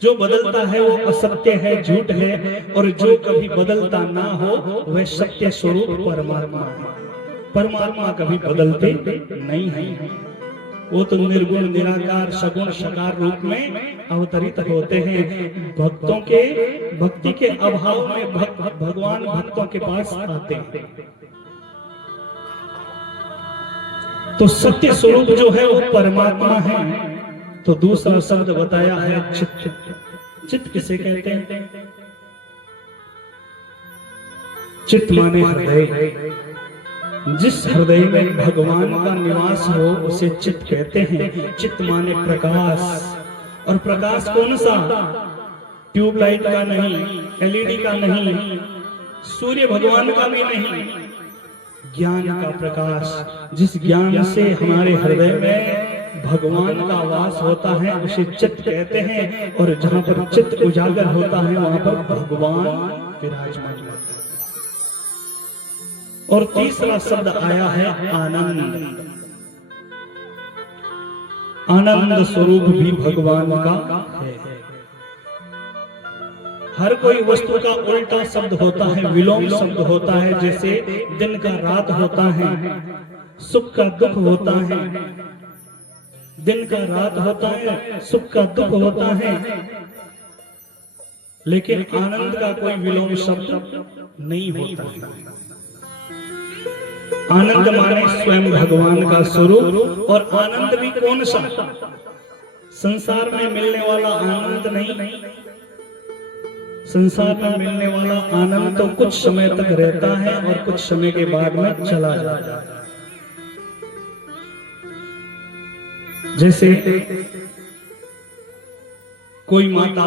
जो बदलता है वो असत्य है, झूठ है, और जो कभी बदलता ना हो वह सत्य स्वरूप परमात्मा। परमात्मा कभी बदलते नहीं है, वो तो निर्गुण निराकार सगुण साकार रूप में अवतरित होते हैं। भक्तों के भक्ति के अभाव में भगवान भक्तों के पास आते हैं। तो सत्य स्वरूप जो है वो परमात्मा है। तो दूसरा शब्द बताया है चित्त। चित्त किसे कहते हैं? चित्त माने हृदय। जिस हृदय में भगवान का निवास हो उसे चित्त कहते हैं। चित्त माने प्रकाश। और प्रकाश कौन सा? ट्यूबलाइट का नहीं, एलईडी का नहीं, सूर्य भगवान का भी नहीं, ज्ञान का प्रकाश। जिस ज्ञान से हमारे हृदय में भगवान का वास होता है उसे चित्त कहते हैं। और जहाँ पर चित्त उजागर होता है वहां पर भगवान विराजमान होते हैं। और तीसरा शब्द आया है आनंद। आनंद स्वरूप भी भगवान का है। हर कोई वस्तु का उल्टा शब्द होता है, विलोम शब्द होता है। जैसे दिन का रात होता है, सुख का दुख होता है। दिन का रात होता है, सुख का दुख होता है, लेकिन आनंद का कोई विलोम शब्द नहीं होता है। आनंद माने स्वयं भगवान का स्वरूप। और आनंद भी कौन सा? संसार में मिलने वाला आनंद नहीं। संसार में मिलने वाला आनंद तो कुछ समय तक रहता है और कुछ समय के बाद में चला जाता है। जैसे कोई माता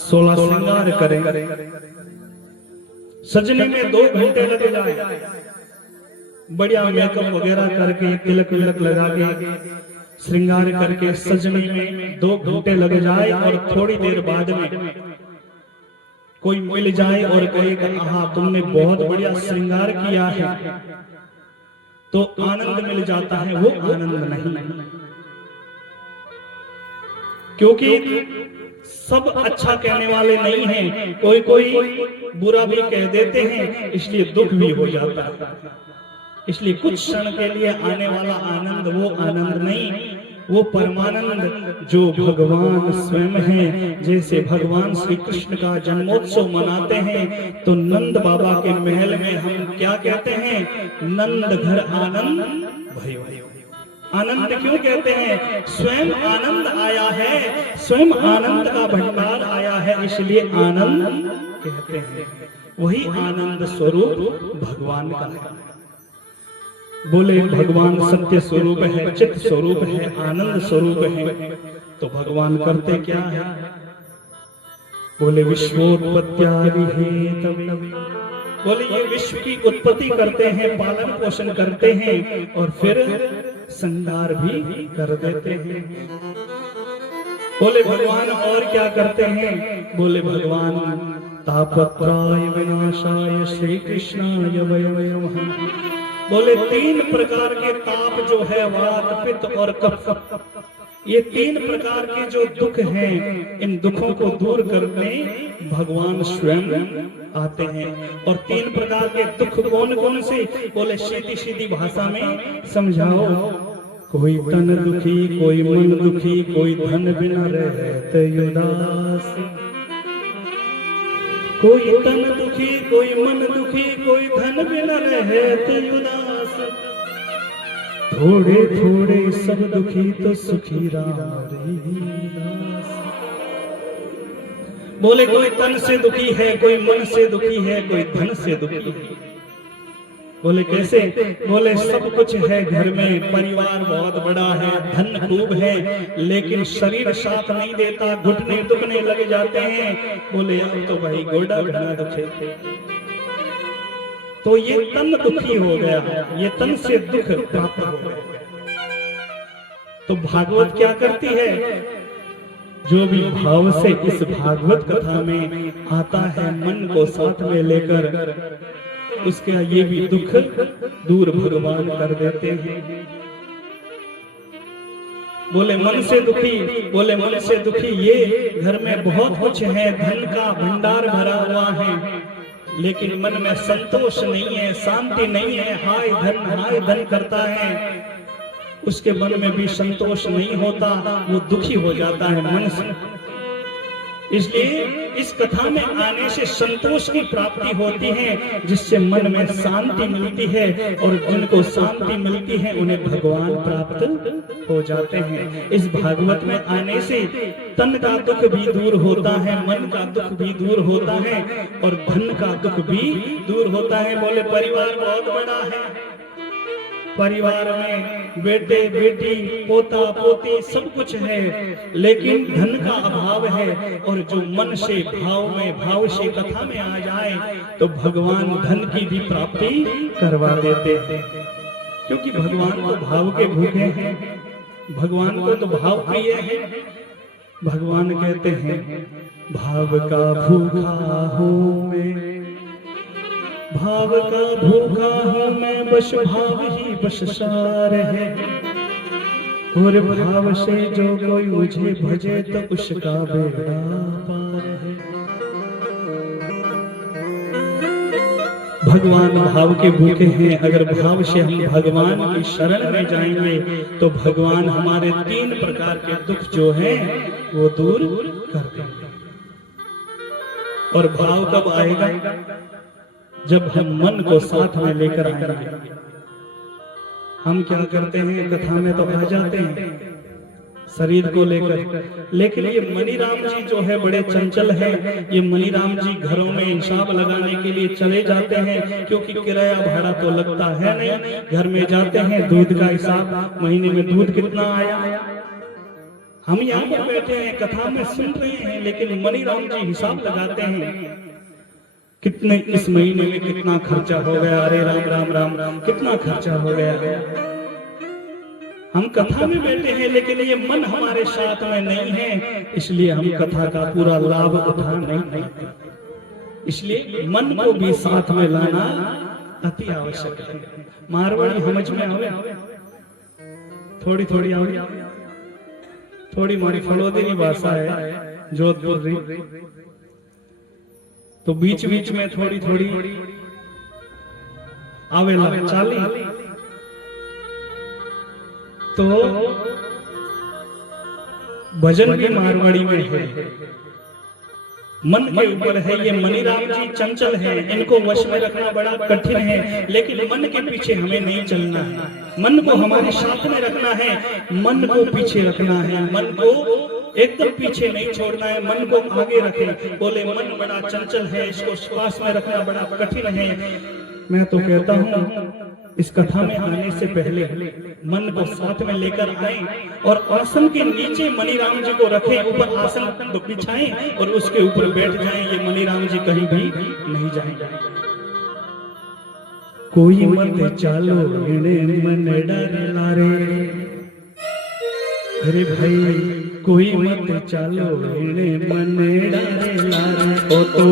16 श्रृंगार करे, सजने में 2 घंटे लग जाए, बढ़िया मेकअप वगैरह करके, तिलक विलक लगा के, श्रृंगार करके सजने में 2 घंटे लग जाए, और थोड़ी देर बाद में कोई मिल जाए और कहेगा आहा तुमने बहुत बढ़िया श्रृंगार किया है, तो आनंद मिल जाता है। वो आनंद नहीं, क्योंकि सब अच्छा कहने वाले नहीं हैं, कोई कोई बुरा भी कह देते हैं, इसलिए दुख भी हो जाता है। इसलिए कुछ क्षण के लिए आने वाला आनंद वो आनंद नहीं, वो परमानंद जो भगवान स्वयं है। जैसे भगवान श्री कृष्ण का जन्मोत्सव मनाते हैं तो नंद बाबा के महल में हम क्या कहते हैं? नंद घर आनंद भयो। आनंद क्यों कहते हैं? स्वयं आनंद आया है, स्वयं आनंद का भंडार आया है, इसलिए आनंद कहते हैं। वही आनंद स्वरूप भगवान का है। बोले भगवान सत्य स्वरूप है, चित्त स्वरूप है, आनंद स्वरूप है। तो भगवान करते क्या है? बोले विश्वोत्पत्त्यादिहेतवे, बोले ये विश्व की उत्पत्ति करते हैं, पालन पोषण करते हैं और फिर संहार भी कर देते हैं। बोले भगवान और क्या करते हैं? बोले भगवान तापत्राय विनाशाय श्री कृष्णाय वयं नमः। बोले 3 प्रकार के ताप जो है, वात पित्त और कफ, ये 3 प्रकार के जो दुख हैं, इन दुखों को दूर करने भगवान स्वयं आते हैं। और 3 प्रकार के दुख कौन कौन से? बोले सीधी सीधी भाषा में समझाओ। कोई तन दुखी, कोई मन दुखी, कोई धन बिना रहत उदास। कोई तन दुखी, कोई मन दुखी, कोई धन बिना रहत उदास। थोड़े थोड़े सब दुखी तो सुखी राम रहीदास। बोले कोई तन से दुखी है, कोई मन से दुखी है, कोई धन से दुखी है। बोले कैसे? बोले सब कुछ है घर में, परिवार बहुत बड़ा है, धन खूब है, लेकिन शरीर साथ नहीं देता, घुटने दुखने लग जाते हैं। बोले अब तो भाई गोडा घना दुखे, तो ये तन दुखी हो गया, ये तन से दुख प्राप्त हो गया। तो भागवत क्या करती है? जो भी भाव से इस भागवत कथा में आता है, मन को साथ में लेकर, उसका ये भी दुख दूर भगवान कर देते हैं। बोले मन से दुखी, बोले मन से दुखी, ये घर में बहुत कुछ है, धन का भंडार भरा हुआ है, लेकिन मन में संतोष नहीं है, शांति नहीं है, हाय धन करता है, उसके मन में भी संतोष नहीं होता, वो दुखी हो जाता है मन से। इसलिए इस कथा में आने से संतोष की प्राप्ति होती है, जिससे मन में शांति मिलती है, और जिनको शांति मिलती है उन्हें भगवान प्राप्त हो जाते हैं। इस भागवत में आने से तन का दुख भी दूर होता है, मन का दुख भी दूर होता है, और धन का दुख भी दूर होता है। बोले परिवार बहुत बड़ा है, परिवार में बेटे बेटी पोता पोती सब कुछ है, लेकिन धन का अभाव है, और जो मन से भाव से कथा में आ जाए तो भगवान धन की भी प्राप्ति करवा देते हैं। क्योंकि भगवान तो भाव के भूखे हैं, भगवान को तो भाव प्रिय है। भगवान कहते हैं भाव का भूखा हूँ मैं, भाव का भूखा हूँ मैं, बस भाव ही बस सार है, और भाव से जो कोई मुझे भजे तो उसका बेड़ा पार है। भगवान भाव के भूखे हैं। अगर भाव से हम भगवान की शरण में जाएंगे तो भगवान हमारे 3 प्रकार के दुख जो हैं वो दूर कर देंगे। और भाव कब आएगा? जब हम मन को साथ में लेकर आएंगे। हम क्या करते हैं, कथा में तो आ जाते हैं शरीर को लेकर, लेकिन ये मनीराम जी जो है बड़े चंचल हैं। ये मनीराम जी घरों में हिसाब लगाने के लिए चले जाते हैं, क्योंकि किराया भाड़ा तो लगता है नहीं। घर में जाते हैं, दूध का हिसाब, महीने में दूध कितना आया। हम यहाँ पर बैठे हैं, कथा में सुन रहे हैं, लेकिन मनीराम जी हिसाब लगाते हैं कितने इस महीने में कितना खर्चा हो गया। अरे राम राम राम राम, कितना खर्चा हो गया। हम कथा में बैठे हैं, लेकिन ये मन हमारे साथ में नहीं है, इसलिए हम कथा का पूरा लाभ उठा नहीं पाते। इसलिए मन को भी साथ में लाना अति आवश्यक है। मारवाड़ी समझ में आवे, थोड़ी थोड़ी आवे, थोड़ी मारी फलोदेरी भाषा है जोधपुर, तो बीच बीच में थोड़ी थोड़ी आवेला चाली। तो भजन भी मारवाड़ी में है, मन के ऊपर है। ये मनीराम जी चंचल है, इनको वश में रखना बड़ा कठिन है, लेकिन मन के पीछे हमें नहीं चलना है। मन को हमारे साथ में रखना है, मन को पीछे रखना है, मन को एकदम पीछे नहीं छोड़ना है, मन को आगे रखें। बोले मन बड़ा चंचल है, इसको पास में रखना बड़ा कठिन है। मैं तो कहता हूँ इस कथा में आने से पहले मन को साथ में लेकर आए और आसन के नीचे मणिराम जी को रखें, ऊपर आसन बिछाएं और उसके ऊपर बैठ जाएं। ये मणिराम जी कहीं भी नहीं जाएंगे। कोई मत चालो इने मन डर लारे, अरे भाई कोई मत चालो इने मन डर लारे, ओ तो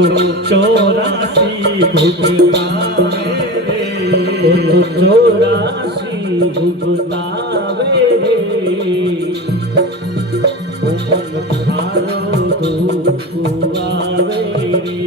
84 भुगतावे रे, 84 भुगतावे रे, ओ मन थारो दुख आवे रे।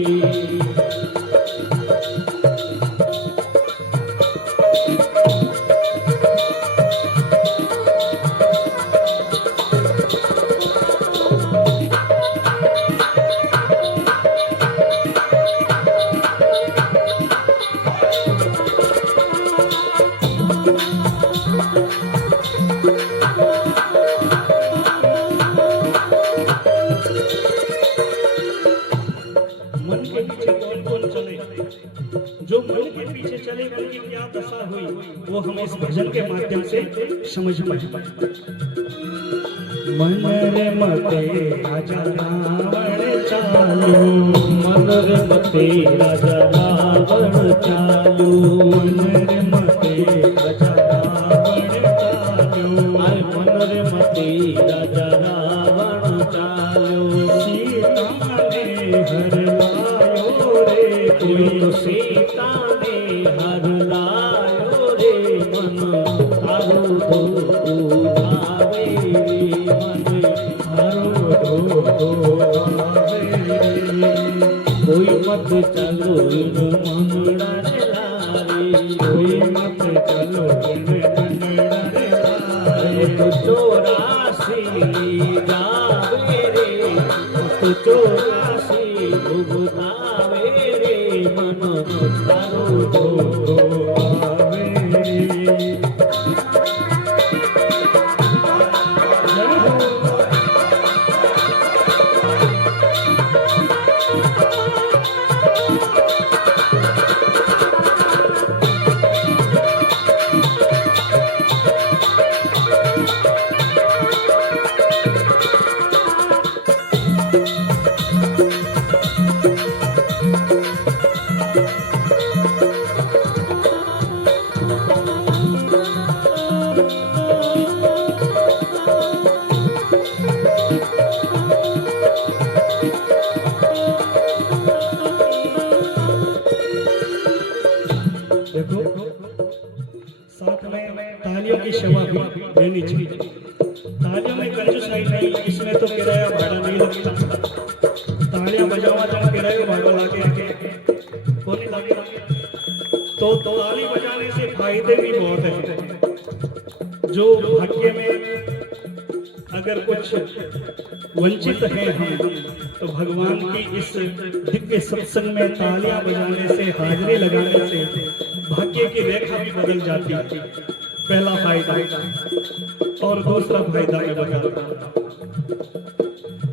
जो मन के पीछे चले उनकी क्या दशा हुई वो हम इस भजन के माध्यम से समझ पाए। मन रे मते राजा रावण चालो, मन रे मते राजा रावण चालो, मन रे मते राजा रावण चालो, मन रे मते राजा रावण चालो, सीता ने हर लायो रे, कोई तो सीता ने हर लायो रे, मन तारो दो आवे रे, मन तारो दो आवे रे, कोई मत चलो इन मन डरे लारे, कोई मत चलो इन मन डरे लारे, तो 84 जावे रे, तो 84 भुगतावे रे, मन तारो दो आवे रे। देखो साथ में तालियों की सेवा भी देनी चाहिए। तालियों में कंजूसाई नहीं, इसमें तो किराया भाड़ा नहीं लगता। तालियां बजावा तो किराया भाड़ा लागे कौन लागे, तो ताली बजाने से फायदे भी बहुत है। जो भाग्य में अगर कुछ वंचित हैं हम, तो भगवान की इस दिव्य सत्संग में तालियां बजाने से, हाजिरी लगाने से भाग्य की रेखा भी बदल जाती है। पहला फायदा। और दूसरा फायदा मैं बताता हूं,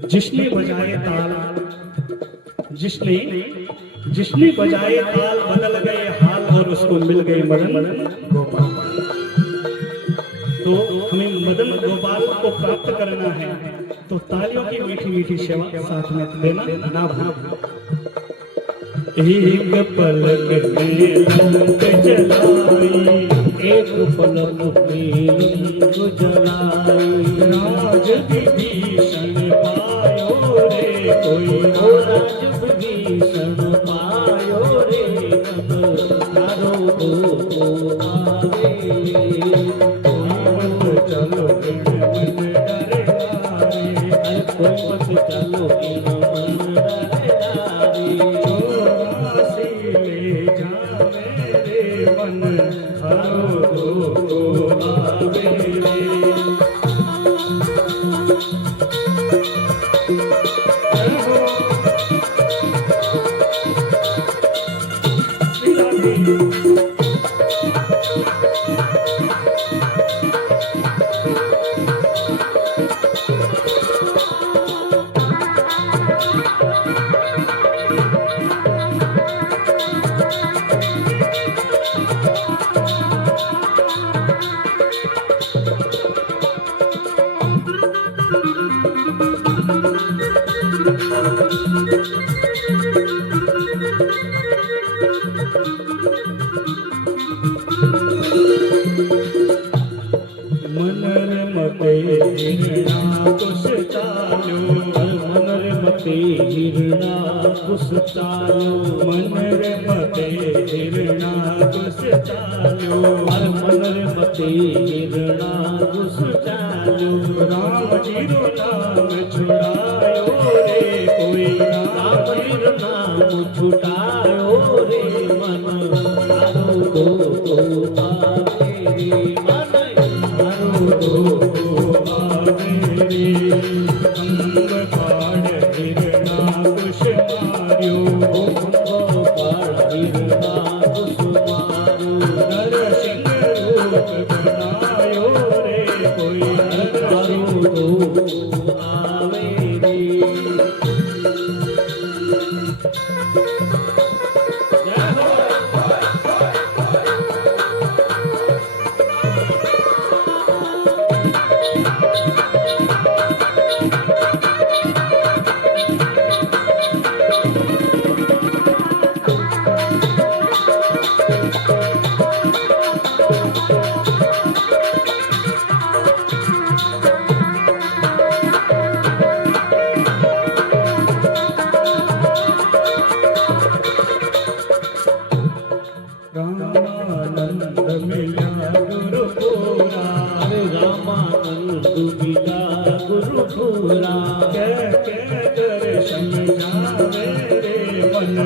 जिसने बजाए ताल, जिसने बजाए ताल बदल गए हाल, और उसको मिल गए मदन गोपाल। तो हमें मदन गोपाल को प्राप्त करना है, तो तालियों की मीठी मीठी सेवा साथ में देना ना भूलना। एक पलक में लंक जलाई, एक पलक में लंक जलाई, राज विभीषण पायो रे, कोई राज विभीषण पायो रे, मन तारो दो आवे, कोई मत चलो इन मन डरे लारे, कोई मत चलो इन मन डरे लारे, ले जावे रे, मन थारो दो आवे रे। मनर मते हिरणा कुश चालो मनर मते हिरणा कुश चालो मनर मते हिरणा कुश चालो मनर मते हिरणा कुश चालो राम जी रो नाम छुड़ायो रे कोई राम जी रो नाम छुड़ायो रे मन आरो दो आवे रे मन आरो दो आवे रे अंग पाड़ हिरणा कुश मार्यो अंग पाड़ हिरणा कुश मार्यो नर सिंह रूप बनायो रे कोई आरो दो आवे रे रामानंद मिला गुरुपुरा रामानंद मिला गुरुपुरा कह दर्शन जावे रे मन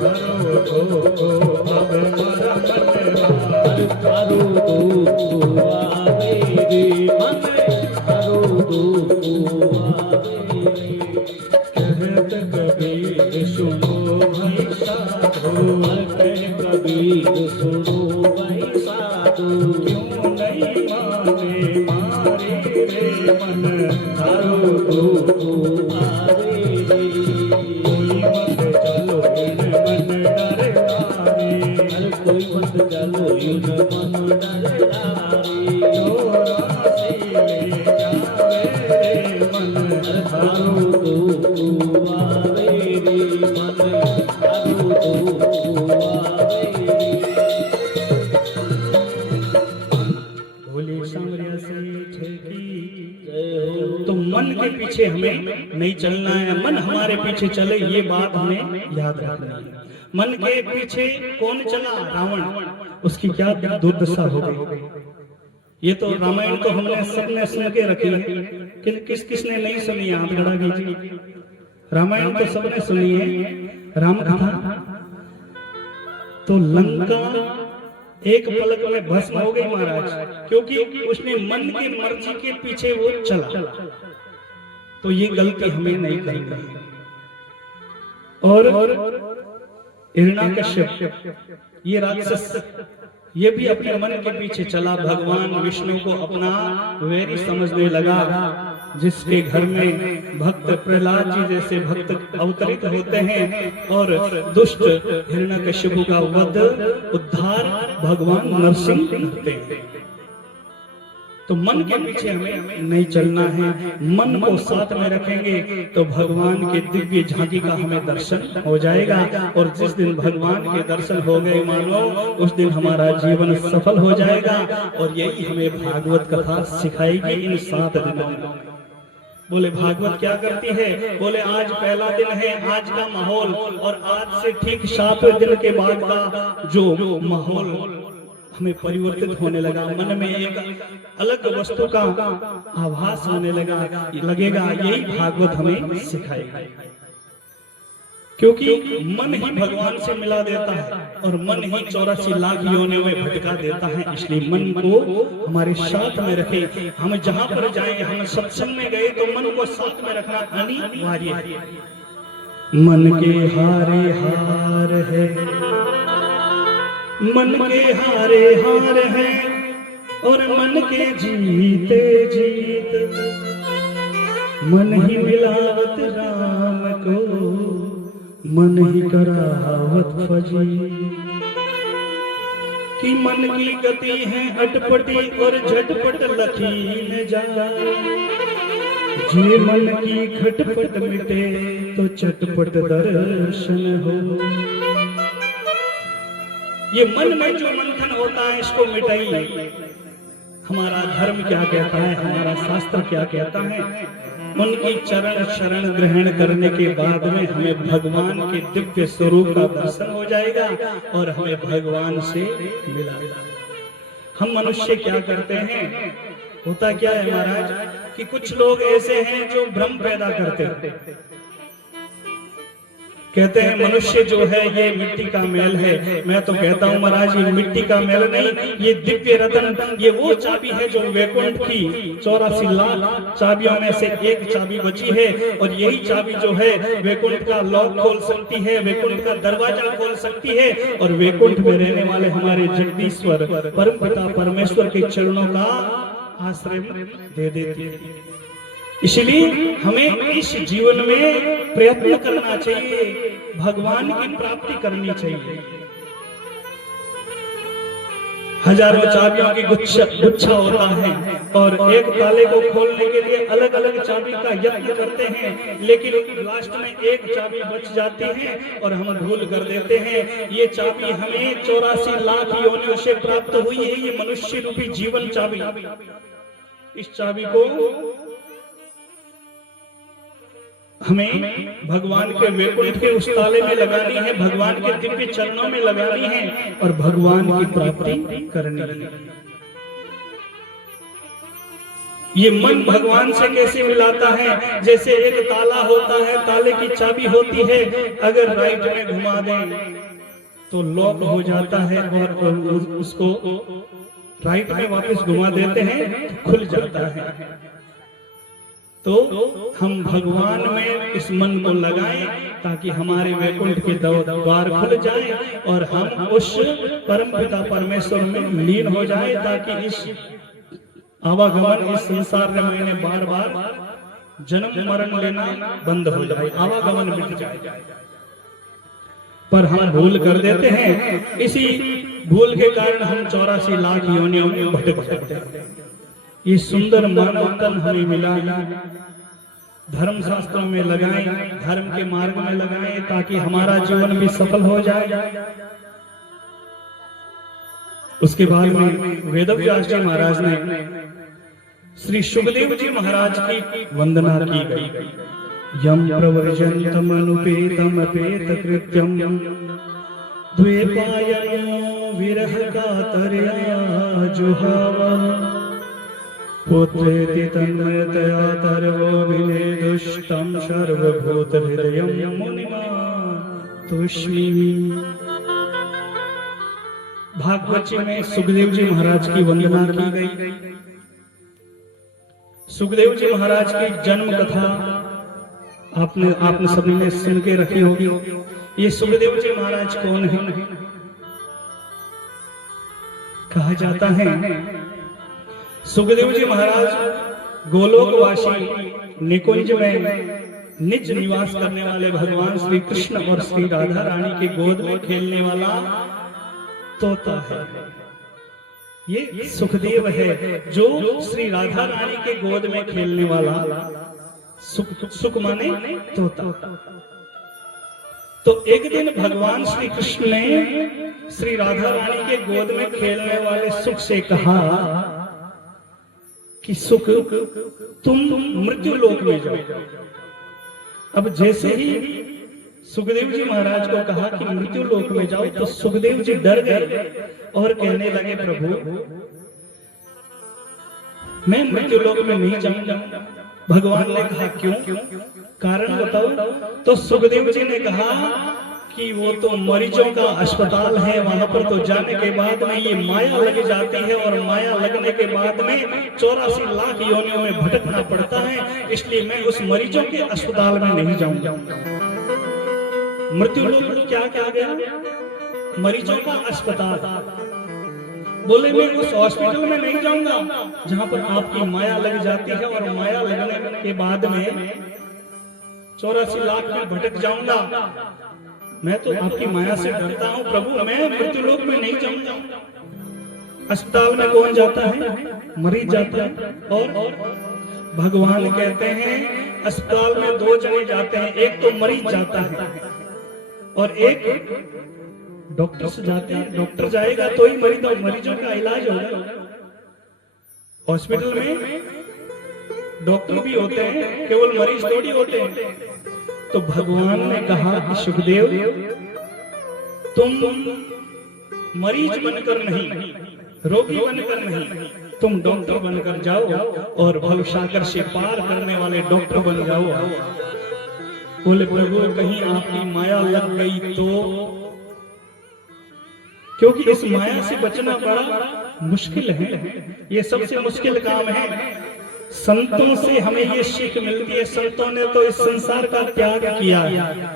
करो तो अब मरा मन करो तो आवे रे मन करो तो आवे रे कहत कबीर सुनो भाई साधो कबीर सुनो भाई साधु क्यों नहीं माने मारे रे मन हरो दो आवे रे कोई मत चलो इन मन डरे तारे कोई मत चलो इन मन डरे तारे चौरासी ले जावे रे मन हरो दो आवे रे मन हरो दो आवे तो मन के पीछे हमें नहीं चलना है, मन हमारे पीछे चले ये बात हमें याद रखनी है। मन के पीछे कौन चला? रावण। उसकी क्या दुर्दशा हो गई। ये तो रामायण तो हमने सबने सुन के रखी है, किस किसने नहीं सुनी? आप लड़ा कीजिए। रामायण तो सबने सुनी है, राम कथा। तो लंका एक पलक में भस्म हो गई महाराज, क्योंकि उसने मन की मर्जी के पीछे वो चला। तो ये गलती हमें नहीं करनी है। और हिरण्यकश्यप ये राक्षस, ये भी अपने मन के पीछे चला। भगवान विष्णु को अपना वैरी समझने लगा। जिसके घर में भक्त प्रहलाद जी जैसे भक्त अवतरित होते हैं और दुष्ट हिरण्यकश्यप का वध उद्धार भगवान नरसिंह करते हैं। तो मन के पीछे हमें नहीं चलना है। मन को साथ में रखेंगे तो भगवान के दिव्य झांकी का हमें दर्शन हो जाएगा। और जिस दिन भगवान के दर्शन हो गए मानो, उस दिन हमारा जीवन सफल हो जाएगा। और यही हमें भागवत कथा सिखाएगी इन 7 दिनों में। बोले भागवत क्या करती है? बोले आज पहला दिन है, आज का माहौल, और आज से ठीक 7 दिन के बाद का जो माहौल हमें परिवर्तित होने लगा। मन में एक अलग वस्तु का आभास होने लगेगा। यही भागवत हमें सिखाएगा। क्योंकि मन ही भगवान से मिला देता है और मन ही 84 लाख योनियों में भटका देता है। इसलिए मन को हमारे साथ में रखे। हम जहां पर जाएंगे, हम सत्संग में गए तो मन को साथ में रखना अनिवार्य है। मन के हारे हार है, मन के हारे हार है, और मन के जीते जीत। मन ही मिलावत राम को, मन ही करावत फजी। कि मन की गति है अटपटी और झटपट लखी न जाए। जे मन की खटपट मिटे तो चटपट दर्शन हो। ये मन में जो मंथन होता है इसको मिटाइए। हमारा धर्म क्या कहता है, हमारा शास्त्र क्या कहता है, उनकी चरण शरण ग्रहण करने के बाद में हमें भगवान के दिव्य स्वरूप का दर्शन हो जाएगा और हमें भगवान से मिला। हम मनुष्य क्या करते हैं, होता क्या है महाराज कि कुछ लोग ऐसे हैं जो भ्रम पैदा करते हैं, कहते हैं मनुष्य जो है ये मिट्टी का मेल है। मैं तो कहता हूँ महाराज ये मिट्टी का मेल नहीं, ये दिव्य रत्न, ये वो चाबी है जो वैकुंठ की 84 लाख चाबियों में से एक चाबी बची है और यही चाबी जो है वैकुंठ का लॉक खोल सकती है, वैकुंठ का दरवाजा खोल सकती है और वैकुंठ में रहने वाले हमारे जगदीश्वर परमपिता परमेश्वर के चरणों का आश्रय दे देती है। इसलिए हमें इस जीवन में प्रयत्न करना चाहिए, भगवान की प्राप्ति करनी चाहिए। हजारों चाबियों की गुच्छा होता है और एक ताले को खोलने के लिए अलग अलग चाबी का यत्न करते हैं, लेकिन लास्ट में एक चाबी बच जाती है और हम भूल कर देते हैं। ये चाबी हमें 84 लाख योनियों से प्राप्त हुई है, ये मनुष्य रूपी जीवन चाबी। इस चाबी को हमें भगवान के वैकुंठ के उस ताले में लगानी है, भगवान के दिव्य चरणों में लगानी है और भगवान की प्राप्ति करनी है। ये मन भगवान से कैसे मिलाता है, जैसे एक ताला होता है, ताले की चाबी होती है, अगर राइट में घुमा दें तो लॉक हो जाता है और उसको राइट में वापस घुमा देते हैं तो खुल जाता है। तो हम भगवान में इस मन को लगाएं ताकि हमारे वैकुंठ के द्वार खुल जाएं और हम उस परमपिता परमेश्वर में लीन हो जाएं, ताकि इस आवागमन इस संसार में बार बार जन्म मरण लेना बंद हो जाए, आवागमन मिट जाए। पर हम भूल कर देते हैं, इसी भूल के कारण हम 84 लाख योनियों में भटक जाते हैं। ये सुंदर मानव तन हमें मिला, धर्म शास्त्रों में लगाएं, धर्म के मार्ग में लगाएं ताकि हमारा जीवन भी सफल हो जाए। उसके बाद में वेदव्यास जी महाराज ने श्री सुखदेव जी महाराज की वंदना की गई। यम प्रवर्जन्तम अनुपेतम अपेत कृत्यम द्वेपायनो विरह कातर्या जुहावा पुत्रेति तन्मयतया तर्वो विनेदुष्टं सर्वभूत हृदयं मुनिमातुष्मि। भागवत जी में सुखदेव जी महाराज की वंदना की गई। सुखदेव जी महाराज की जन्म कथा आपने सभी ने सुन के रखी होगी। ये सुखदेव जी महाराज कौन है? कहा जाता है सुखदेव जी महाराज गोलोकवासी निकुंज में निज निवास करने वाले भगवान श्री कृष्ण और श्री राधा रानी के गोद में खेलने वाला तोता है। ये सुखदेव है जो श्री राधा रानी के गोद में खेलने वाला, सुख माने तोता। तो एक दिन भगवान श्री कृष्ण ने श्री राधा रानी के गोद में खेलने वाले सुख से कहा कि सुख तुम मृत्यु लोक में जाओ। अब जैसे ही सुखदेव जी महाराज को कहा कि मृत्यु लोक में जाओ, तो सुखदेव जी डर गए और कहने लगे प्रभु मैं मृत्यु लोक में नहीं जाऊंगा। भगवान ने कहा क्यों, कारण बताओ। तो सुखदेव जी ने कहा कि वो तो मरीजों का अस्पताल है, वहां पर तो जाने के बाद में ये माया लग जाती है और माया लगने के बाद में 84 लाख योनियों में भटकना पड़ता है, इसलिए मैं उस मरीजों के अस्पताल में नहीं जाऊंगा। मृत्यु लोक क्या कहा गया? मरीजों का अस्पताल। बोले मैं उस हॉस्पिटल में नहीं जाऊंगा जहां पर आपकी माया लग जाती है और माया लगने के बाद में 84 लाख में भटक जाऊंगा। मैं तो आपकी माया से डरता हूं प्रभु, मैं मृत्युलोक में नहीं जाऊंगा। अस्पताल में कौन जाता है? मरीज जाता है। और भगवान कहते हैं अस्पताल में 2 जने जाते हैं, एक तो मरीज जाता है और एक डॉक्टर से जाते हैं। डॉक्टर जाएगा तो ही मरीजों का इलाज होगा। हॉस्पिटल में डॉक्टर भी होते हैं, केवल मरीज थोड़ी होते हैं। तो भगवान ने कहा कि सुखदेव, तुम मरीज बनकर नहीं, रोगी बनकर नहीं, तुम डॉक्टर बनकर जाओ और भवसागर से पार करने वाले डॉक्टर बन जाओ। बोले प्रभु कहीं आपकी माया लग गई तो, क्योंकि इस माया से बचना बड़ा मुश्किल है, ये सबसे मुश्किल काम है। संतों से हमें ये सीख मिलती है, संतों ने तो इस संसार का त्याग किया है।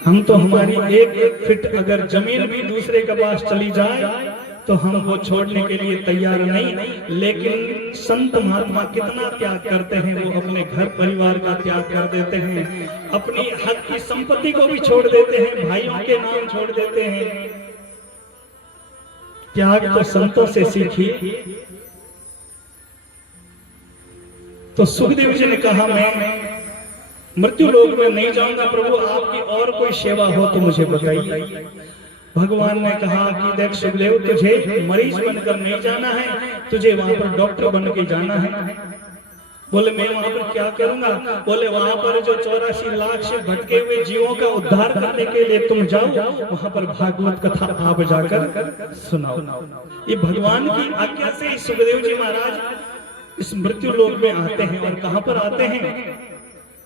हम तो हमारी एक एक फिट अगर जमीन भी दूसरे के पास चली जाए तो हम वो छोड़ने के लिए तैयार नहीं। लेकिन संत महात्मा कितना त्याग करते हैं, वो अपने घर परिवार का त्याग कर देते हैं, अपनी हक की संपत्ति को भी छोड़ देते हैं, भाइयों के नाम छोड़ देते हैं। त्याग तो संतों से सीखिए। तो सुखदेव जी ने कहा मैं मृत्यु लोक में नहीं जाऊंगा प्रभु, आपकी और कोई सेवा हो तो मुझे बताइए। भगवान ने कहा कि देख सुखदेव, तुझे मरीज बनकर नहीं जाना है, तुझे वहां पर डॉक्टर बन के जाना है। बोले मैं वहां पर क्या करूंगा? बोले वहां पर जो 84 लाख से भटके हुए जीवों का उद्धार करने के लिए तुम जाओ, वहां पर भागवत कथा आप जाकर सुनाओ। ये भगवान की आज्ञा से सुखदेव जी महाराज इस मृत्यु लोक में आते हैं। और कहां पर आते हैं?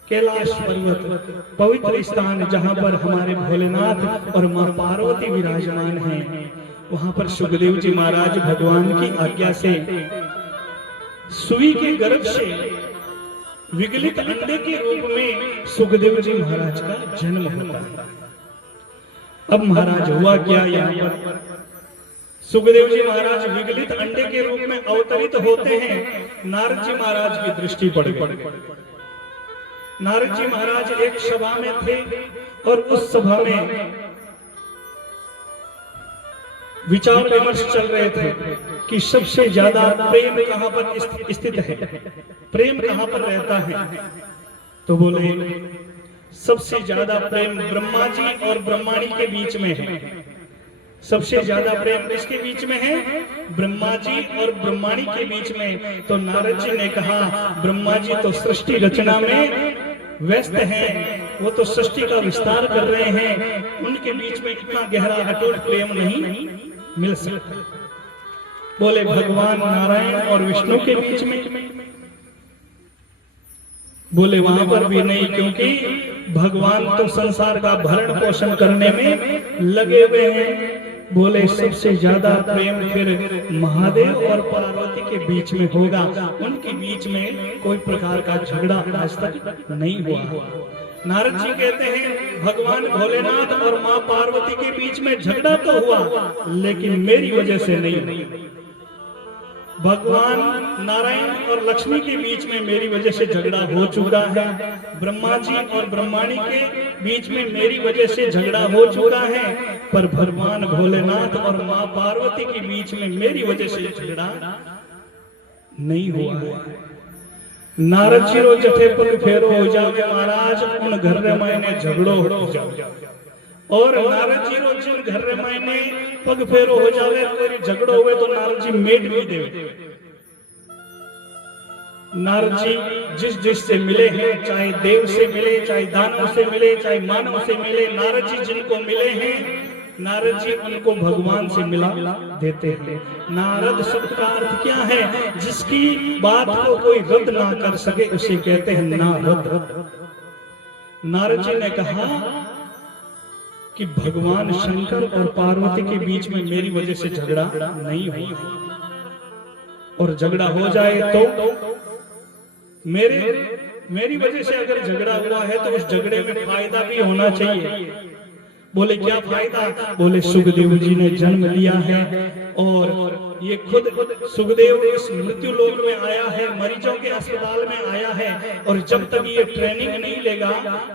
कैलाश पर्वत, पवित्र स्थान जहां पर हमारे भोलेनाथ और मां पार्वती विराजमान हैं। वहां पर सुखदेव जी महाराज भगवान की आज्ञा से सुई के गर्भ से विगलित अंडे के रूप में सुखदेव जी महाराज का जन्म होता है। अब महाराज हुआ क्या, यहाँ पर सुखदेव जी महाराज विगलित अंडे के रूप में अवतरित होते हैं। नारद जी महाराज की दृष्टि पड़ गई। नारद जी महाराज एक सभा में थे और उस सभा में विचार विमर्श चल रहे थे कि सबसे ज्यादा प्रेम कहां पर स्थित है, प्रेम कहां पर रहता है। तो बोले सबसे ज्यादा प्रेम ब्रह्मा जी और ब्रह्माणी के बीच में है। सबसे ज्यादा प्रेम किसके बीच में है? ब्रह्मा जी और ब्रह्माणी के बीच में। तो नारद जी ने कहा ब्रह्मा जी तो सृष्टि रचना में व्यस्त हैं, वो तो सृष्टि का विस्तार कर रहे हैं, उनके बीच में इतना गहरा अटूट प्रेम नहीं मिल सकता। बोले भगवान नारायण और विष्णु के बीच में? बोले वहां पर भी नहीं, क्योंकि भगवान तो संसार का भरण पोषण करने में लगे हुए हैं। बोले सबसे ज्यादा प्रेम फिर महादेव और पार्वती के बीच में होगा, उनके बीच में कोई प्रकार का झगड़ा आज तक नहीं हुआ। नारद जी कहते हैं भगवान भोलेनाथ और मां पार्वती के बीच में झगड़ा तो हुआ, लेकिन मेरी वजह से नहीं। भगवान नारायण और लक्ष्मी के बीच में मेरी वजह से झगड़ा हो चुका है। ब्रह्मा जी और ब्रह्माणी के बीच में मेरी वजह से झगड़ा हो चुका है, पर भगवान भोलेनाथ और मां पार्वती के बीच में मेरी वजह से झगड़ा नहीं हुआ है। नारद जी रो जठे पर फेरो हो जाओगे महाराज, उन घर रे मायने झगड़ो हो जाओ। और नारद जी रो जिन घर रे मायने पग फेरो हो जावे, तेरी झगड़ो हुए तो नारद जी मेट भी देवे। नारद जी जिस जिस से मिले हैं, चाहे देव से मिले, चाहे दानव से मिले, चाहे मानव से मिले, नारद जी जिनको मिले हैं, नारद जी उनको भगवान से मिला देते हैं। नारद शब्द का अर्थ क्या है? जिसकी बात को कोई रद्द ना कर सके उसे कहते हैं नारद। नारद जी ने कहा कि भगवान शंकर और पार्वती के बीच में मेरी वजह से झगड़ा नहीं हुआ, और झगड़ा हो जाए तो मेरी वजह से अगर झगड़ा हुआ है तो उस झगड़े में फायदा भी होना चाहिए। बोले क्या फायदा? बोले सुखदेव जी ने जन्म लिया है और ये खुद सुखदेव इस मृत्यु लोक में आया है, मरीजों के अस्पताल में आया है, और जब तक ये ट्रेनिंग नहीं लेगा,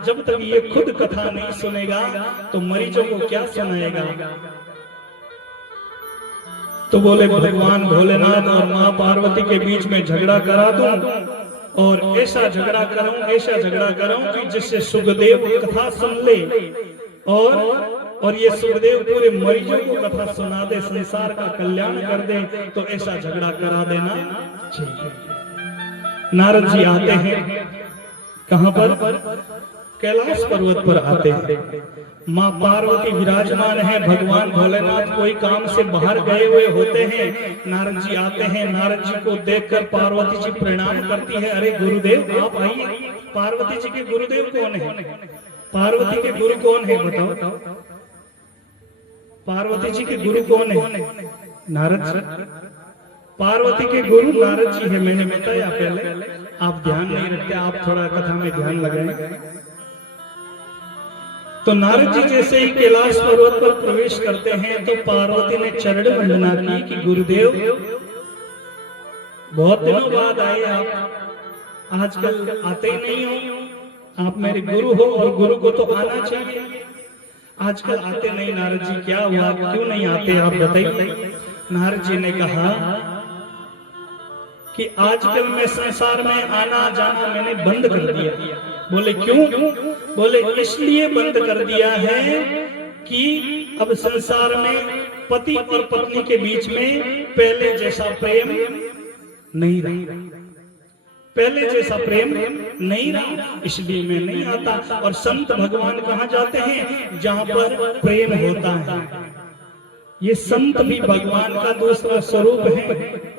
जब तक ये खुद कथा नहीं सुनेगा, तो मरीजों को क्या सुनाएगा? तो बोले भगवान भोलेनाथ और मां पार्वती के बीच में झगड़ा करा दूं, और ऐसा झगड़ा करूं कि जिससे सुखदेव कथा सुन ले और और ये सुखदेव पूरे मरीजों को कथा सुना दे, संसार का कल्याण कर दे, तो ऐसा झगड़ा करा देना चाहिए। नारद जी आते हैं कहां पर? कैलाश पर्वत पर आते हैं। माँ पार्वती विराजमान है, भगवान भोलेनाथ कोई काम से बाहर गए हुए होते हैं। नारद जी आते हैं, नारद जी को देखकर पार्वती जी प्रणाम करती है, अरे गुरुदेव आप आइए। पार्वती जी के गुरुदेव कौन है? पार्वती के गुरु कौन है बताओ? पार्वती जी के गुरु कौन है? नारद जी। पार्वती के गुरु नारद जी है, मैंने बताया पहले। आप ध्यान नहीं रखते, आप थोड़ा कथा में ध्यान लगाएं। तो नारद जी जैसे ही कैलाश पर्वत पर प्रवेश करते हैं तो पार्वती ने चरण वंदना की कि गुरुदेव बहुत दिनों बाद आए आप, आजकल आते ही नहीं हो, आप मेरे गुरु हो और गुरु को तो आना चाहिए, आजकल आते नहीं। नारद जी क्या हुआ, क्यों नहीं आते आप बताइए। नारद जी ने कहा कि आजकल मैं संसार में आना जाना मैंने बंद कर दिया। बोले क्यों? बोले इसलिए बंद कर दिया है कि अब संसार में पति और पत्नी के बीच में पहले जैसा प्रेम नहीं रहा, पहले जैसा प्रेम नहीं रहा, इसलिए मैं नहीं आता। और संत भगवान कहाँ जाते हैं? जहाँ पर प्रेम होता है। ये संत भी भगवान का दूसरा स्वरूप है।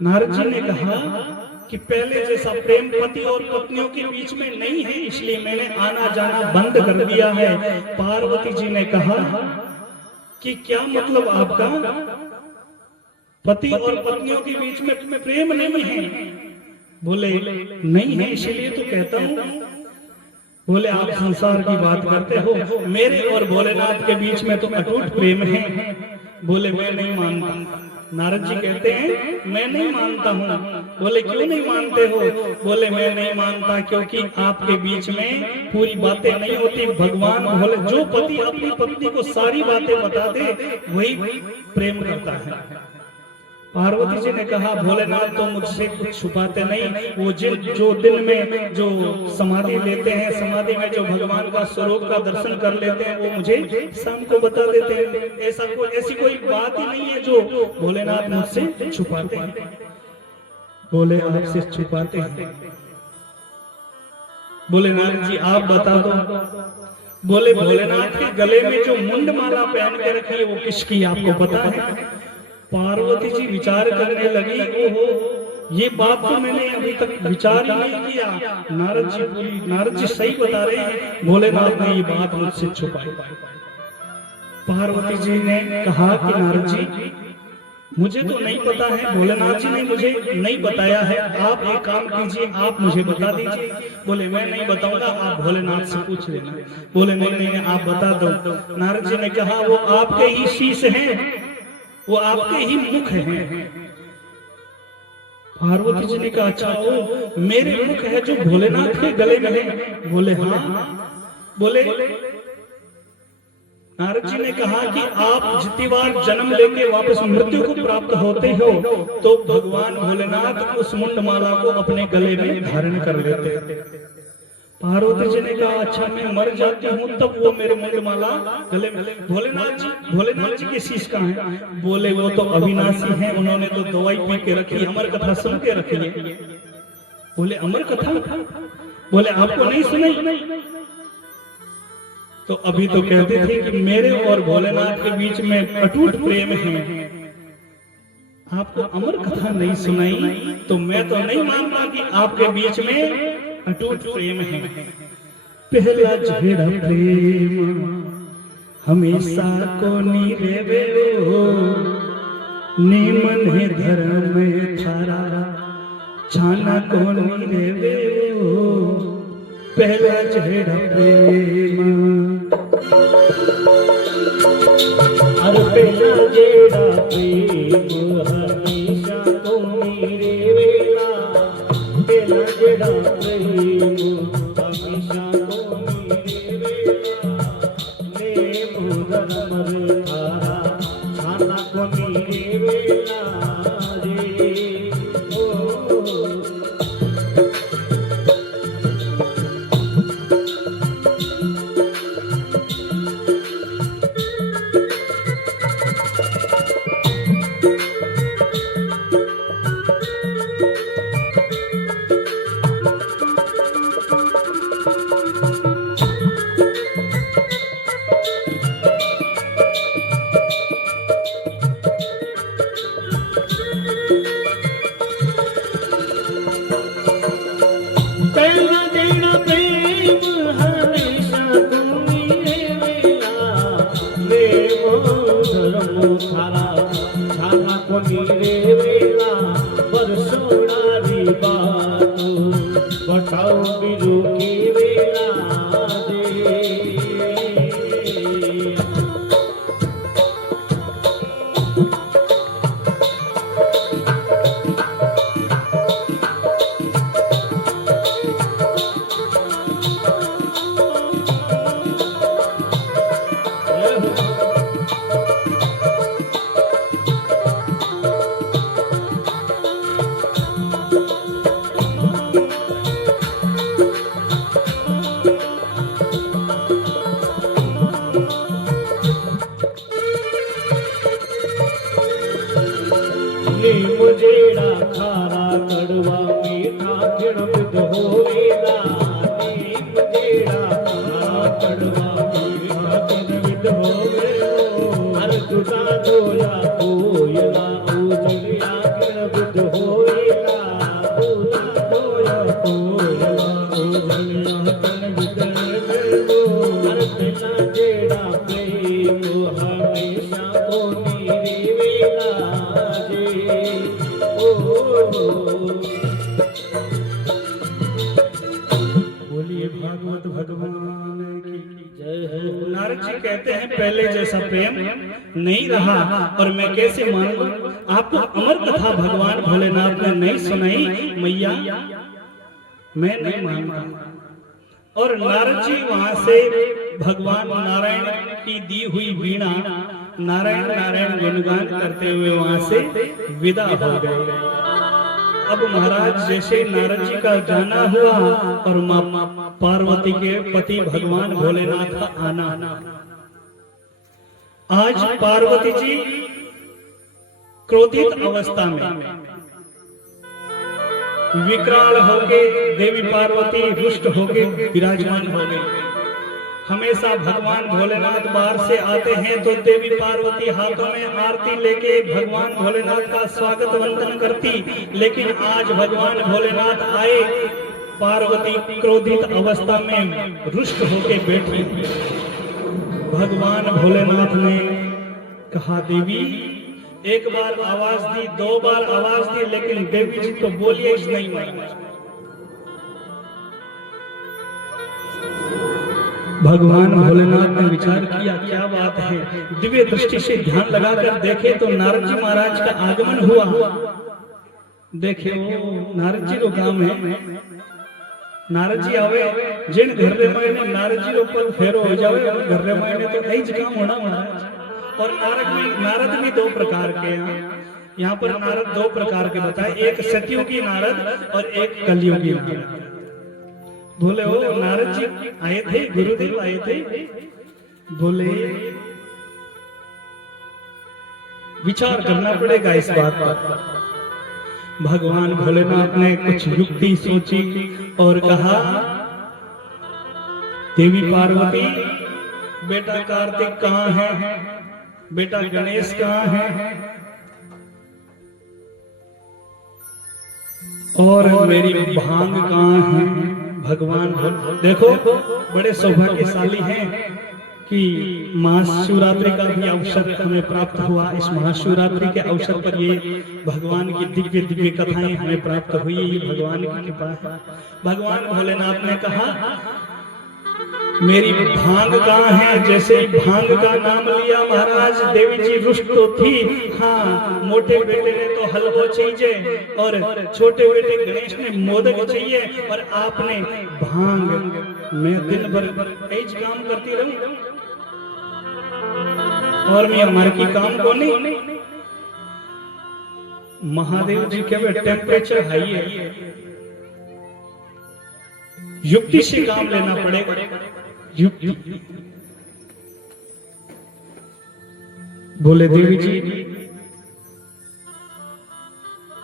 नारद जी ने कहा कि पहले जैसा प्रेम पति और पत्नियों के बीच में नहीं है, इसलिए मैंने आना जाना बंद कर दिया है। पार्वती जी ने कहा कि क्या मतलब आपका? पति और पत्नियों के बीच में प्रेम नहीं है? बोले नहीं है, इसलिए तो कहता हूँ। बोले आप संसार की बात करते हो, मेरे और भोलेनाथ के बीच में तो अटूट प्रेम है। बोले मैं नहीं मानता। नारद जी कहते हैं मैं नहीं मानता हूँ। बोले क्यों नहीं मानते हो? बोले मैं नहीं मानता क्योंकि आपके बीच में पूरी बातें नहीं होती। भगवान भोले जो पति अपनी पत्नी को सारी बातें बता दे वही प्रेम करता है। पार्वती जी ने कहा भोलेनाथ तो मुझसे कुछ छुपाते नहीं, वो जो दिन में जो समाधि लेते हैं, समाधि में जो भगवान का स्वरूप का दर्शन कर लेते हैं, वो मुझे शाम को बता देते हैं। ऐसी कोई बात ही नहीं है जो भोलेनाथ मुझसे छुपाते हैं। बोले आपसे छुपाते हैं? बोले नारद जी आप बता दो। बोले भोलेनाथ के गले में जो मुंड माला पहन के रखी है वो किसकी आपको पता है? पार्वती जी विचार करने लगी, ओहो ये बात तो मैंने अभी तक विचार ही नहीं किया। नारद जी सही बता रहे हैं, भोलेनाथ ने ये बात मुझसे छुपाई। पार्वती जी ने कहा कि नारद जी मुझे तो नहीं पता है, भोलेनाथ जी ने मुझे नहीं बताया है, आप एक काम कीजिए आप मुझे बता दीजिए। बोले मैं नहीं बताऊंगा, आप भोलेनाथ से पूछ लेना। बोले नहीं आप बता दो। नारद जी ने कहा वो आपके ही शीश हैं, वो आपके ही मुख है। पार्वती जी ने कहा अच्छा वो मेरे मुख है जो भोलेनाथ के गले में है? बोले हाँ। बोले नारद जी ने कहा कि आप जितनी बार जन्म लेके वापस मृत्यु को प्राप्त होते हो तो भगवान भोलेनाथ उस मुंडमाला को अपने गले में धारण कर लेते हैं। पार्वती जी ने कहा अच्छा मैं मर जाती हूँ तब वो मेरे मुंडमाला गले में। भोलेनाथ जी के शीश कहाँ है? बोले वो तो अविनाशी हैं, उन्होंने तो दवाई पी के रखी, अमर कथा सुन के रखी है। बोले अमर कथा? बोले आपको नहीं सुनाई? तो अभी तो कहते थे कि मेरे और भोलेनाथ के बीच में अटूट प्रेम है, आपको अमर कथा नहीं सुनाई तो मैं तो नहीं मानता कि आपके बीच में अटूट प्रेम है। पहला झेड़ा प्रेम हमेशा को नीरेवे हो, नीमन है धर्म थारा छाना को नीरेवे हो। पहला झेड़ा प्रेम अरे पहला झेड़ा प्रेम हमेशा को नीरेवेला। पहला झेड़ा प्रेम हमेशा को नीरेवेला। नेमु धर्म थारा छाना को नीरेवेला रे ओ। सोनारी बात बताओ बिरु की वेला दे मुझेड़ा खारा कड़वा मीठा खिण विध होवेला मुझेड़ा खारा कड़वा मीठा खिण विध होवेला हर जुदा धोया कोयला उजलिया खिण विध होवेला जुदा धोया कोयला उजलिया खिण विध होवेला हर बिना जेड़ा प्रेम हमेशा को मेरे वेला बोलिए भागवत भगवान की जय हो। नारद जी कहते हैं पहले जैसा प्रेम नहीं रहा और मैं कैसे मानूं आपको अमर कथा भगवान भोलेनाथ ने नहीं सुनाई मैया मैं नहीं मानता। और नारद जी वहां से भगवान नारायण की दी हुई वीणा नारायण नारायण गुणगान करते हुए वहां से विदा हो गए। अब महाराज जैसे नारद जी का जाना हुआ और मां पार्वती के पति भगवान भोलेनाथ का आना, आज पार्वती जी क्रोधित अवस्था में विकराल होके देवी पार्वती रुष्ट होके विराजमान हो गई। हमेशा भगवान भोलेनाथ बाहर से आते हैं तो देवी पार्वती हाथों में आरती लेके भगवान भोलेनाथ का स्वागत वंदन करती, लेकिन आज भगवान भोलेनाथ आए पार्वती क्रोधित अवस्था में रुष्ट होके बैठी। भगवान भोलेनाथ ने कहा देवी एक बार आवाज दी, दो बार आवाज दी, लेकिन देवी जी तो बोलिए नहीं माना। भगवान भोलेनाथ ने विचार किया क्या बात है, दिव्य दृष्टि से ध्यान लगाकर देखे तो नारद जी महाराज का आगमन हुआ। देखे वो नारद जी रो गांव है, नारद जी आवे जिन घर रे में नारद जी रो पर फेरो हो जावे घर रे में तो कई काम होना महाराज। और नारद भी दो प्रकार के हैं, यहाँ पर नारद दो प्रकार के बताए, एक सतयुगी नारद और एक कलयुगी नारद। बोले ओ नारद जी आए थे, गुरुदेव आए थे, बोले विचार करना पड़ेगा इस बात पर। भगवान भोलेनाथ ने कुछ युक्ति सोची और कहा देवी पार्वती बेटा कार्तिक कहाँ है, बेटा गणेश कहाँ है, और मेरी भांग कहाँ है। भगवान देखो बड़े सौभाग्यशाली हैं कि महाशिवरात्रि का भी अवसर हमें प्राप्त हुआ। इस महाशिवरात्रि के अवसर पर ये भगवान की दिव्य दिव्य कथाएं हमें प्राप्त हुई, ये भगवान की कृपा है। भगवान भोलेनाथ ने कहा मेरी भांग कहाँ है। जैसे ही भांग का नाम लिया महाराज देवी जी रुष्ट तो थी। हाँ, मोटे बेटे ने तो हलवा चाहिए और छोटे बेटे गणेश ने मोदक चाहिए, और आपने भांग मैं दिन भर ऐज काम करती रहूं और मैं हमारे की काम को नहीं। महादेव जी के टेम्परेचर हाई है, युक्ति से काम लेना पड़ेगा। बोले देवी जी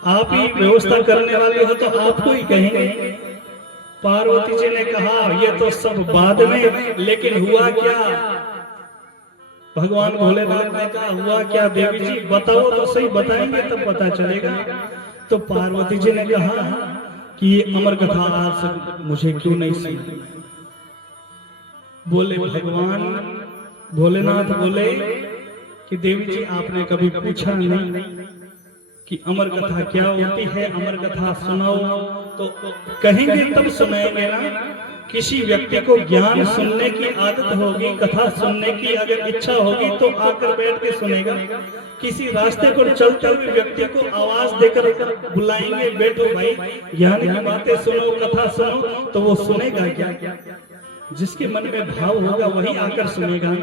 आप ही व्यवस्था करने वाले हो तो आपको ही कहेंगे। पार्वती जी ने कहा ये तो सब बाद में, लेकिन हुआ क्या। भगवान भोलेनाथ ने कहा हुआ क्या देवी जी बताओ तो सही, बताएंगे तब पता चलेगा। तो पार्वती जी ने कहा कि ये अमर कथा आज मुझे क्यों नहीं सुनी। बोले भगवान भोलेनाथ बोले कि देवी जी आपने कभी पूछा नहीं कि अमर कथा क्या होती है, अमर कथा सुनाओ, तो कहेंगे तब सुनाएंगे ना। किसी व्यक्ति को ज्ञान सुनने की आदत होगी, कथा सुनने की अगर इच्छा होगी तो आकर बैठ के सुनेगा। किसी रास्ते पर चलते हुए व्यक्ति को आवाज देकर बुलाएंगे, बैठो भाई ज्ञान की बातें सुनो, कथा सुनो, तो वो सुनेगा क्या? जिसके मन में भाव होगा वही आकर सुनेगा।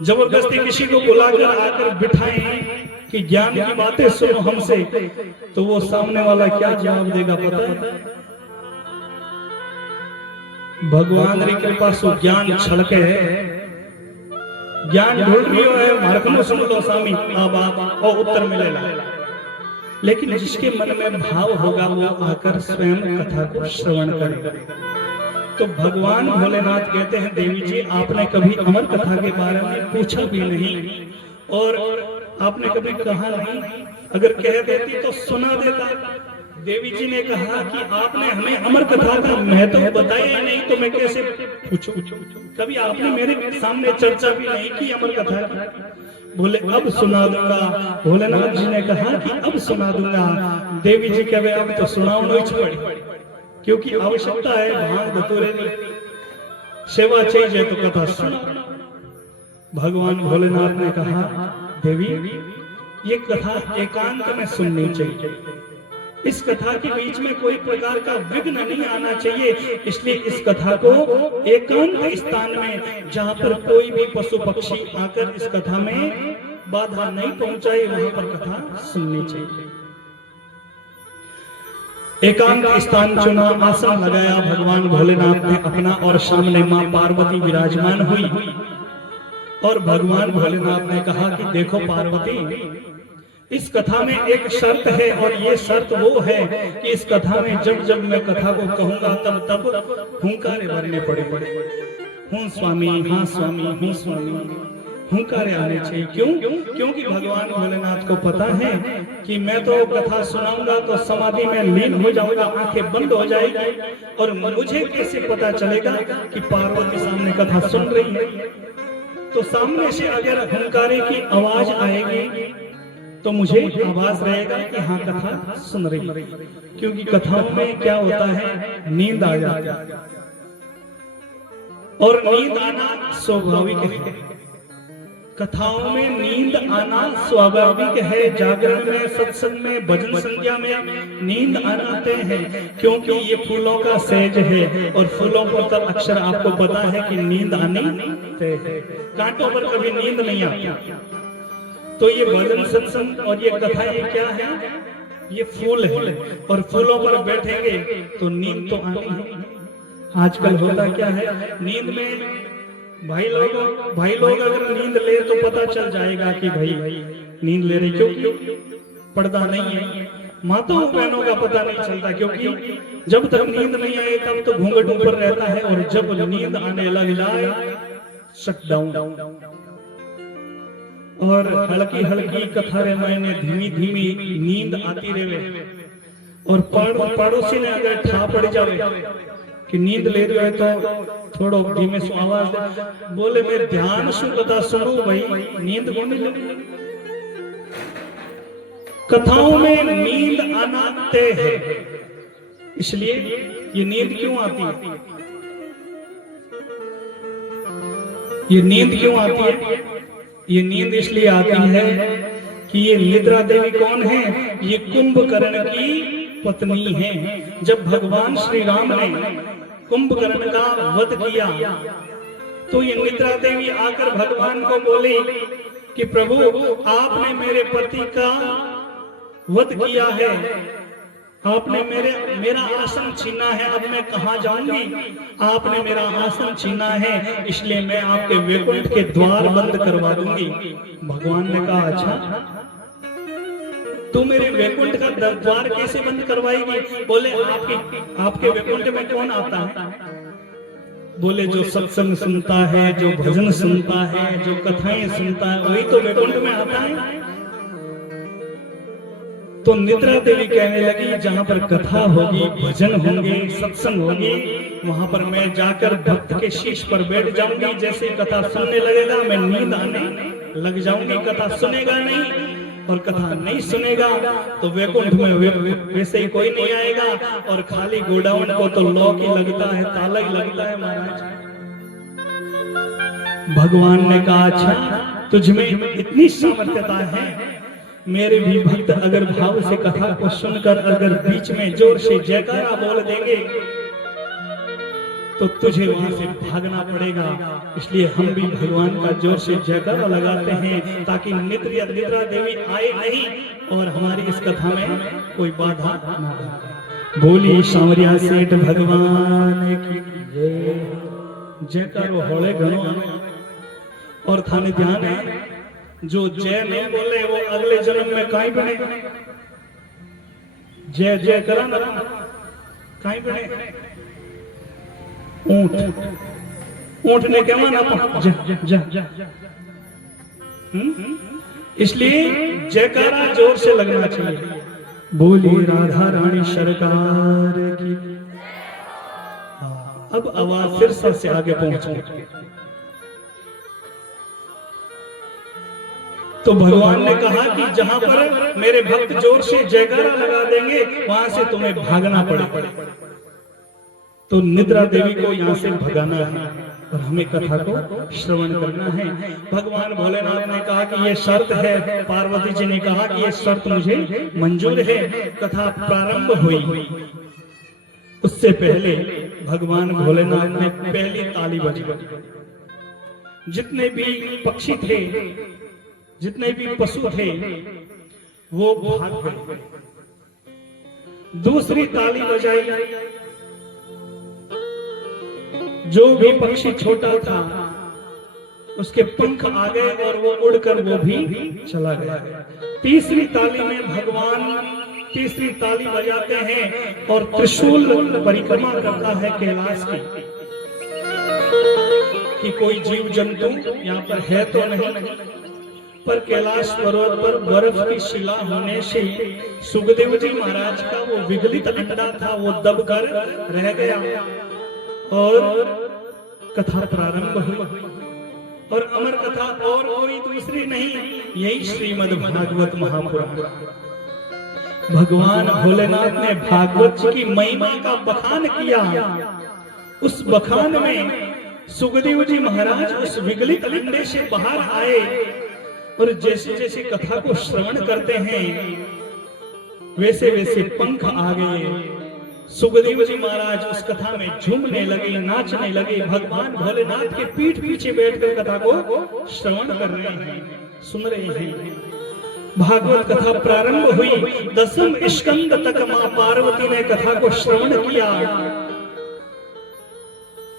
जबरदस्ती किसी को बुलाकर आकर बिठाएं कि ज्ञान की बातें सुनो हमसे, तो वो सामने वाला क्या जवाब देगा पता है? भगवान री कृपा से ज्ञान छलके है, ज्ञान ढूंढ रही है, मार्ग सुन लो स्वामी, अब आप और उत्तर मिलेगा। लेकिन जिसके मन में भाव होगा वो आकर स्वयं कथा को श्रवण करेगा। तो भगवान भोलेनाथ कहते हैं, देवी जी आपने कभी अमर कथा के बारे में पूछा भी नहीं और आपने कभी कहा नहीं, अगर कह देती तो सुना देता। देवी जी ने कहा कि आपने हमें अमर कथा का महत्व बताया नहीं, तो मैं कैसे पूछूं? कभी आपने मेरे सामने चर्चा भी नहीं की अमर कथा की। बोले अब सुना दूंगा। भोलेनाथ जी ने कहा कि अब सुना दूंगा। देवी जी कहे अब तो सुनाओ नहीं छोड़ी, क्योंकि आवश्यकता है, भांग धतूरे की सेवा चाहिए तो कथा सुनो। भगवान भोलेनाथ ने कहा, देवी ये कथा एकांत में सुननी चाहिए, इस कथा के बीच में कोई प्रकार का विघ्न नहीं आना चाहिए, इसलिए इस कथा को एकांत स्थान में, जहां पर कोई भी पशु पक्षी आकर इस कथा में बाधा नहीं पहुंचाए, वहां पर कथा सुननी चाहिए। एकांत स्थान चुना, आसन लगाया भगवान भोलेनाथ ने अपना, और सामने मां पार्वती विराजमान हुई। और भगवान भोलेनाथ ने कहा कि देखो पार्वती, इस कथा में एक शर्त है, और ये शर्त वो है कि इस कथा में जब जब मैं कथा को कहूंगा तब तब हुंकारे भरने पड़ेंगे। हूँ स्वामी, हाँ स्वामी, हूँ स्वामी, हुंकारे आने चाहिए। क्यों? क्योंकि भगवान भोलेनाथ को पता है कि मैं तो कथा सुनाऊंगा तो समाधि में लीन हो जाऊंगा, आंखें बंद हो जाएगी, और मुझे कैसे पता चलेगा कि पार्वती सामने कथा सुन रही है? तो सामने से अगर हुंकारे की आवाज आएगी तो मुझे आवाज रहेगा कि हाँ कथा सुन रही। क्योंकि कथाओं में क्या होता है, नींद आ जाती है, और नींद आना स्वाभाविक है। कथाओं में नींद आना स्वाभाविक है। जागरण में, सत्संग में, भजन संध्या में नींद आते हैं, क्योंकि ये फूलों का सेज है, और फूलों पर तो अक्सर आपको पता है कि नींद आनी है, कांटों पर कभी नींद नहीं आती। तो ये भजन सत्संग और ये कथा ये क्या है? ये फूल है, और फूलों पर बैठेंगे तो नींद तो आनी है। आजकल होता क्या है, नींद में भाई लोग अगर नींद ले तो पता चल जाएगा कि भाई नींद ले रहे, क्योंकि पर्दा नहीं है। माताओं बहनों का पता नहीं चलता, क्योंकि जब तक नींद नहीं आए तब तो घूंघट ऊपर रहता है, और जब नींद आने लग जाए शट डाउन। और हल्की हल्की कथा रामायण में धीमी धीमी नींद आती रहे, और पड़ोसी ने अगर ठा पड़ जावे कि नींद ले रहे हो तो थोड़ो धीमे से आवाज बोले, मैं ध्यान से कथा सुनो भाई, नींद को नहीं लगे। कथाओं में नींद आना तय है, इसलिए ये नींद क्यों आती है? ये नींद क्यों आती है? ये नींद इसलिए आती है कि ये निद्रा देवी कौन है? ये कुंभकर्ण की पत्नी है। जब भगवान श्री राम ने कुंभकर्ण का वध किया तो ये निद्रा देवी आकर भगवान को बोली कि प्रभु आपने मेरे पति का वध किया है, आपने मेरा आसन छीना है, अब मैं कहाँ जाऊंगी? आपने मेरा आसन छीना है, इसलिए मैं आपके वैकुंठ के द्वार बंद करवा दूंगी। भगवान ने कहा अच्छा, तू मेरे वैकुंठ का द्वार कैसे बंद करवाएगी? बोले आपके वैकुंठ में कौन आता है? बोले जो सत्संग सुनता है, जो भजन सुनता है, जो कथाएं सुनता है, वही तो वैकुंठ में आता है। तो निद्रा देवी कहने लगी जहां पर कथा होगी, भजन होंगे, सत्संग होगी, वहां पर मैं जाकर भक्त के शीश पर बैठ जाऊंगी। जैसे कथा सुनने लगेगा मैं नींद आने लग जाऊंगी, कथा सुनेगा नहीं। और कथा नहीं सुनेगा तो वैकुंठ में वैसे ही कोई नहीं आएगा, और खाली गोडाउन को तो लॉक ही लगता है, ताला ही लगता है महाराज। भगवान ने कहा अच्छा तुझमें इतनी सामर्थ्यता है, मेरे भी भक्त अगर भाव से कथा को सुनकर अगर बीच में जोर से जयकारा बोल देंगे तो तुझे वहां से भागना पड़ेगा। इसलिए हम भी भगवान का जोर से जयकारा लगाते हैं ताकि निद्रा देवी आए नहीं और हमारी इस कथा में कोई बाधा ना हो। बोली सांवरिया सेठ भगवान की जय। जयकारो होले घणो और थाने ध्यान है, जो जय नहीं बोले वो अगले जन्म में काई बने। जय जय करा ना काई बने। ऊंट ऊंट ने क्या माना इसलिए जयकारा जोर से लगना चाहिए। बोली राधा रानी सरकार की। अब आवाज सिरसा से आगे पहुंचे तो भगवान ने कहा कि जहां पर मेरे भक्त जोर से जयकारा लगा देंगे वहां से तुम्हें भागना पड़े। तो निद्रा देवी को यहाँ से भगाना है और हमें कथा को श्रवण करना है। भगवान भोलेनाथ ने कहा कि ये शर्त है, पार्वती जी ने कहा कि ये शर्त मुझे मंजूर है। कथा प्रारंभ हुई उससे पहले भगवान भोलेनाथ ने पहली ताली बजाई। जितने भी पक्षी थे, जितने भी पशु थे वो भाग गए। दूसरी ताली बजाई, जो भी पक्षी छोटा था उसके पंख आ गए और वो उड़कर वो भी चला गया। तीसरी ताली में भगवान तीसरी ताली बजाते हैं और त्रिशूल परिक्रमा करता है कैलाश की कि कोई जीव जंतु यहाँ पर है तो नहीं। पर कैलाश पर्वत पर बर्फ की शिला होने से सुखदेव जी महाराज का वो विगलित अंडा था वो दबकर रह गया और कथा प्रारंभ हुई। और अमर कथा और कोई दूसरी नहीं, यही श्रीमद् भागवत महापुराण। भगवान भोलेनाथ ने भागवत जी की महिमा का बखान किया। उस बखान में सुखदेव जी महाराज उस विगलित अंडे से बाहर आए और जैसे जैसे कथा को श्रवण करते हैं वैसे वैसे पंख आ गए। सुखदेव जी महाराज उस कथा में झूमने लगे, नाचने लगे। भगवान भोलेनाथ के पीठ पीछे बैठकर कथा को श्रवण कर रहे हैं, सुन रहे हैं। भागवत कथा प्रारंभ हुई। 10वें स्कंद तक मां पार्वती ने कथा को श्रवण किया।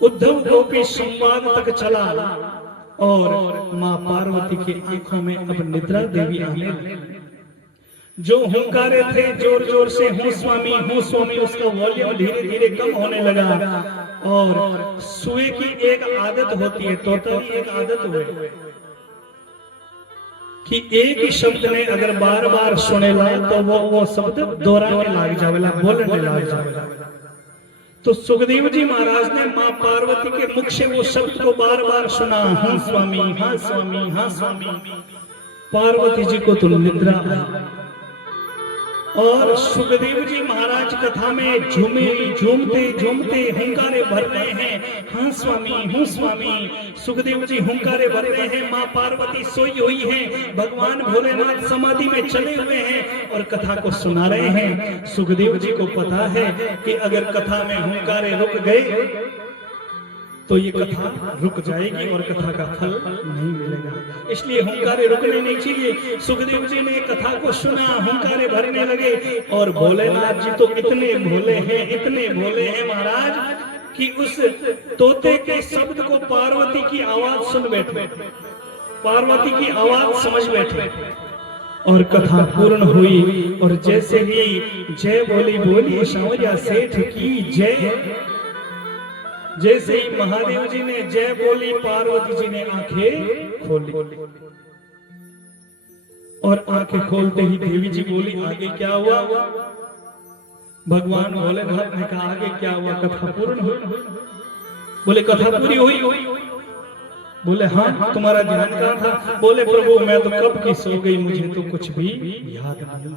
उद्धव गोपी संवाद तक चला और मां पार्वती की आंखों में अब निद्रा देवी आने लगी। जो हुंकारे थे जोर जोर से हूं स्वामी, उसका वॉल्यूम धीरे धीरे कम होने लगा। और सुए की एक आदत होती है, तोता की एक आदत हुई कि एक ही शब्द ने अगर बार बार सुनेला तो वो शब्द दोहराने लग जावेला, बोलने लग जावेला। तो सुखदेव जी महाराज ने मां पार्वती के मुख से वो शब्द को बार बार सुना, हाँ स्वामी, हाँ स्वामी, हाँ स्वामी। पार्वती जी को तो निद्रा आई और सुखदेव जी महाराज कथा में झूमते हुंकारे भर रहे हैं, हाँ स्वामी, हूँ स्वामी। सुखदेव जी हुंकारे भर रहे हैं, माँ पार्वती सोई हुई है, भगवान भोलेनाथ समाधि में चले हुए हैं और कथा को सुना रहे हैं। सुखदेव जी को पता है कि अगर कथा में हुंकारे रुक गए तो ये कथा रुक जाएगी और कथा का फल नहीं मिलेगा। इसलिए हुंकारे रुकने नहीं चाहिए। सुखदेव जी ने कथा को सुना, हुंकारे भरने लगे और भोलेनाथ जी तो इतने भोले हैं महाराज कि उस तोते के शब्द को पार्वती की आवाज सुन बैठे, पार्वती की आवाज समझ बैठे और कथा पूर्ण हुई। और जैसे ही जय बोली सांवरिया सेठ की जय, जैसे ही महादेव जी ने जय बोली पार्वती जी ने आंखें खोली और आंखें खोलते ही देवी जी बोली आगे क्या हुआ। भगवान भोलेनाथ ने कहा आगे क्या हुआ, कथा पूर्ण हुई। बोले कथा पूरी हुई। बोले हाँ, तुम्हारा ध्यान कहाँ था? बोले प्रभु मैं तो कब की सो गई, मुझे तो कुछ भी याद नहीं।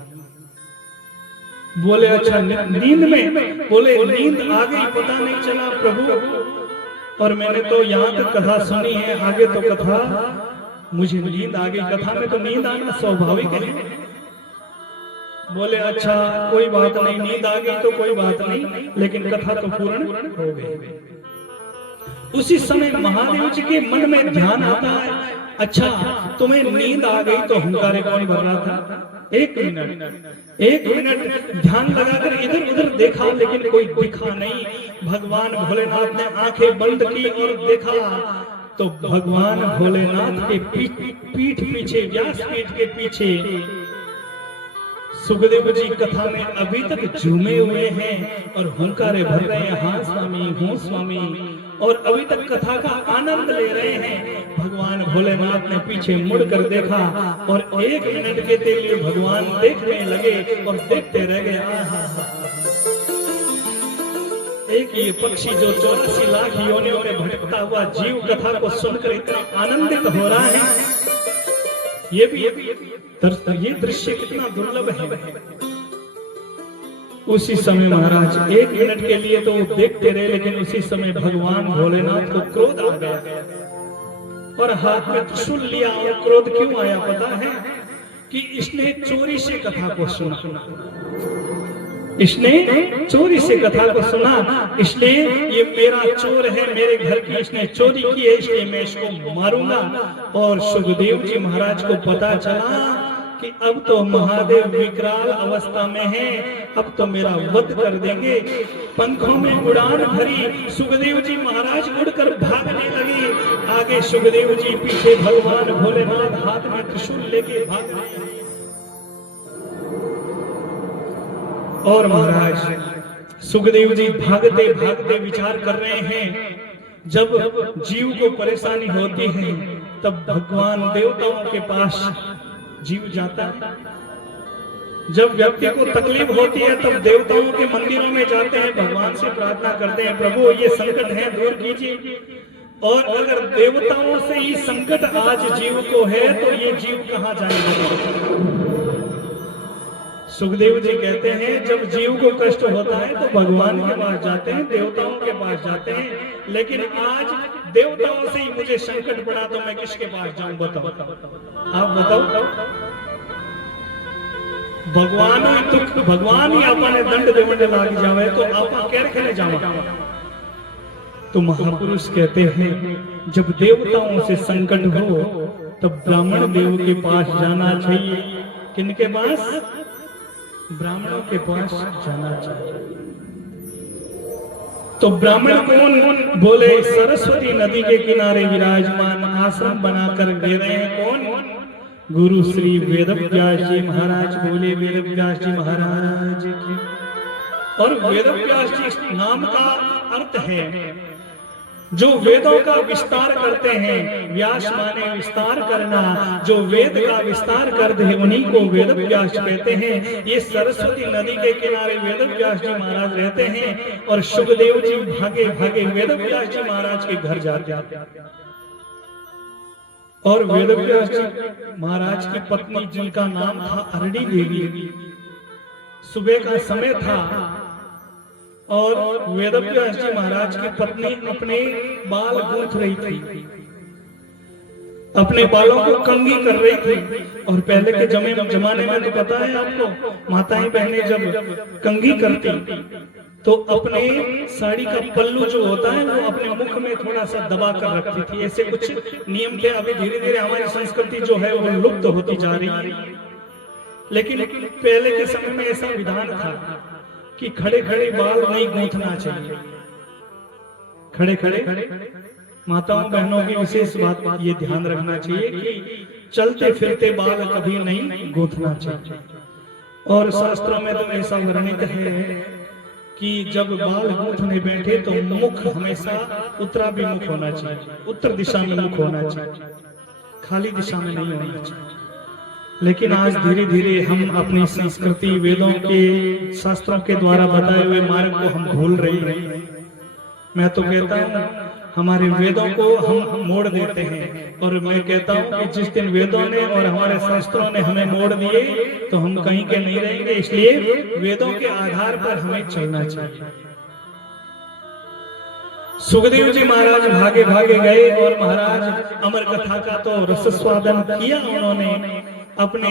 बोले अच्छा नींद में? बोले नींद आ गई, पता नहीं चला प्रभु, और मैंने तो यहाँ तक कथा सुनी है, आगे तो कथा मुझे नींद आ गई। कथा में तो नींद आना स्वाभाविक है। बोले अच्छा कोई बात नहीं, नींद आ गई तो कोई बात नहीं, लेकिन कथा तो पूर्ण हो गई। उसी समय महादेव जी के मन में ध्यान आता है, अच्छा तुम्हें नींद आ गई तो हुंकारे कौन भर रहा था? एक मिनट ध्यान लगाकर इधर उधर देखा, लेकिन कोई दिखा नहीं। भगवान भोलेनाथ ने आंखें बंद की और देखा तो भगवान भोलेनाथ के पीठ पीछे, व्यास पीठ के पीछे सुखदेव जी कथा में अभी तक झूमे हुए हैं और हुंकारे भर रहे हैं, हाँ स्वामी, हूँ स्वामी, और अभी तक कथा का आनंद ले रहे हैं। भगवान भोलेनाथ ने पीछे मुड़कर देखा और एक मिनट के लिए भगवान देखने लगे और देखते रह गए। एक ये पक्षी जो 84 लाख योनियों में भटकता हुआ जीव कथा को सुनकर इतना आनंदित हो रहा है, ये दृश्य कितना दुर्लभ है। उसी समय महाराज एक मिनट के लिए तो वो देखते रहे, लेकिन उसी समय भगवान भोलेनाथ को क्रोध आ गया और हाथ में त्रिशूल लिया। और क्रोध क्यों आया पता है? कि इसने चोरी से कथा को सुना, इसने चोरी से कथा को सुना, इसलिए ये मेरा चोर है, मेरे घर की इसने चोरी की है, इसलिए मैं इसको मारूंगा। और सुखदेव जी महाराज को पता चला कि अब तो महादेव विकराल अवस्था में है, अब तो मेरा वध कर देंगे। पंखों में उड़ान भरी, सुखदेव जी महाराज उड़कर भागने लगे। आगे सुखदेव जी, पीछे भगवान भोलेनाथ हाथ में त्रिशूल लेके भाग रहे। और महाराज सुखदेव जी भागते भागते विचार कर रहे हैं, जब जीव को परेशानी होती है तब भगवान देवताओं के पास जीव जाता है। जब व्यक्ति को तकलीफ होती है तब देवताओं के मंदिरों में जाते हैं, भगवान से प्रार्थना करते हैं, प्रभु ये संकट है दूर कीजिए। और अगर देवताओं से ही संकट आज जीव को है तो ये जीव कहाँ जाएगा? सुखदेव जी कहते हैं जब जीव को कष्ट होता है तो भगवान के पास जाते हैं, देवताओं के पास जाते हैं, लेकिन आज देवताओं से ही मुझे संकट पड़ा तो मैं किसके पास जाऊं? बताओ, आप बताओ। भगवान ही आपने दंड देवंड लाग जावे तो आप क्या खेले जावा? तो महापुरुष कहते हैं जब देवताओं से संकट हो तब ब्राह्मण देव के पास जाना चाहिए। किनके पास? ब्राह्मणों के पास जाना चाहिए। तो ब्राह्मण कौन? बोले सरस्वती नदी के किनारे विराजमान आश्रम बनाकर दे रहे हैं। कौन? गुरु श्री वेदव्यास जी महाराज। बोले वेदव्यास जी महाराज की। और वेदव्यास जी नाम का अर्थ है जो वेदों का विस्तार करते हैं। व्यास माने विस्तार करना, जो वेद का विस्तार कर दे उन्हीं को वेदव्यास कहते हैं। ये सरस्वती नदी के किनारे वेदव्यास जी महाराज रहते हैं और सुखदेव जी भागे भागे वेदव्यास जी महाराज के घर जाते। और वेदव्यास जी महाराज की पत्नी जिनका नाम था अरड़ी देवी, सुबह का समय था और वेदव्यास जी महाराज की पत्नी अपने बाल गूंथ रही थी, अपने बालों को कंघी कर रही थी। और पहले के जमाने में तो पता है आपको, माताएं बहनें जब कंघी करती तो अपने साड़ी का पल्लू जो होता है वो अपने मुख में थोड़ा सा दबा कर रखती थी। ऐसे कुछ नियम थे। अभी धीरे धीरे हमारी संस्कृति जो है वो लुप्त होती जा रही है, लेकिन पहले के समय में ऐसा विधान था कि खड़े खड़े बाल नहीं गूंथना चाहिए। खड़े खड़े माताओं बहनों की विशेष बात ये ध्यान रखना चाहिए कि चलते फिरते बाल कभी नहीं गूंथना चाहिए। और शास्त्रों में तो ऐसा वर्णित है कि जब बाल गूंथने बैठे तो मुख हमेशा उत्तराभिमुख होना चाहिए, उत्तर दिशा में मुख होना चाहिए, खाली दिशा में नहीं होना चाहिए। लेकिन आज धीरे धीरे हम अपनी संस्कृति, वेदों के शास्त्रों के द्वारा बताए हुए मार्ग को हम भूल रहे हैं। मैं तो कहता हूँ हमारे वेदों को हम मोड़ देते हैं। और मैं कहता हूं कि जिस दिन वेदों ने और हमारे शास्त्रों ने हमें मोड़ दिए तो हम कहीं के नहीं रहेंगे। इसलिए वेदों के आधार पर हमें चलना चाहिए। सुखदेव जी महाराज भागे भागे गए और महाराज अमर कथा का तो रसस्वादन किया उन्होंने। अपने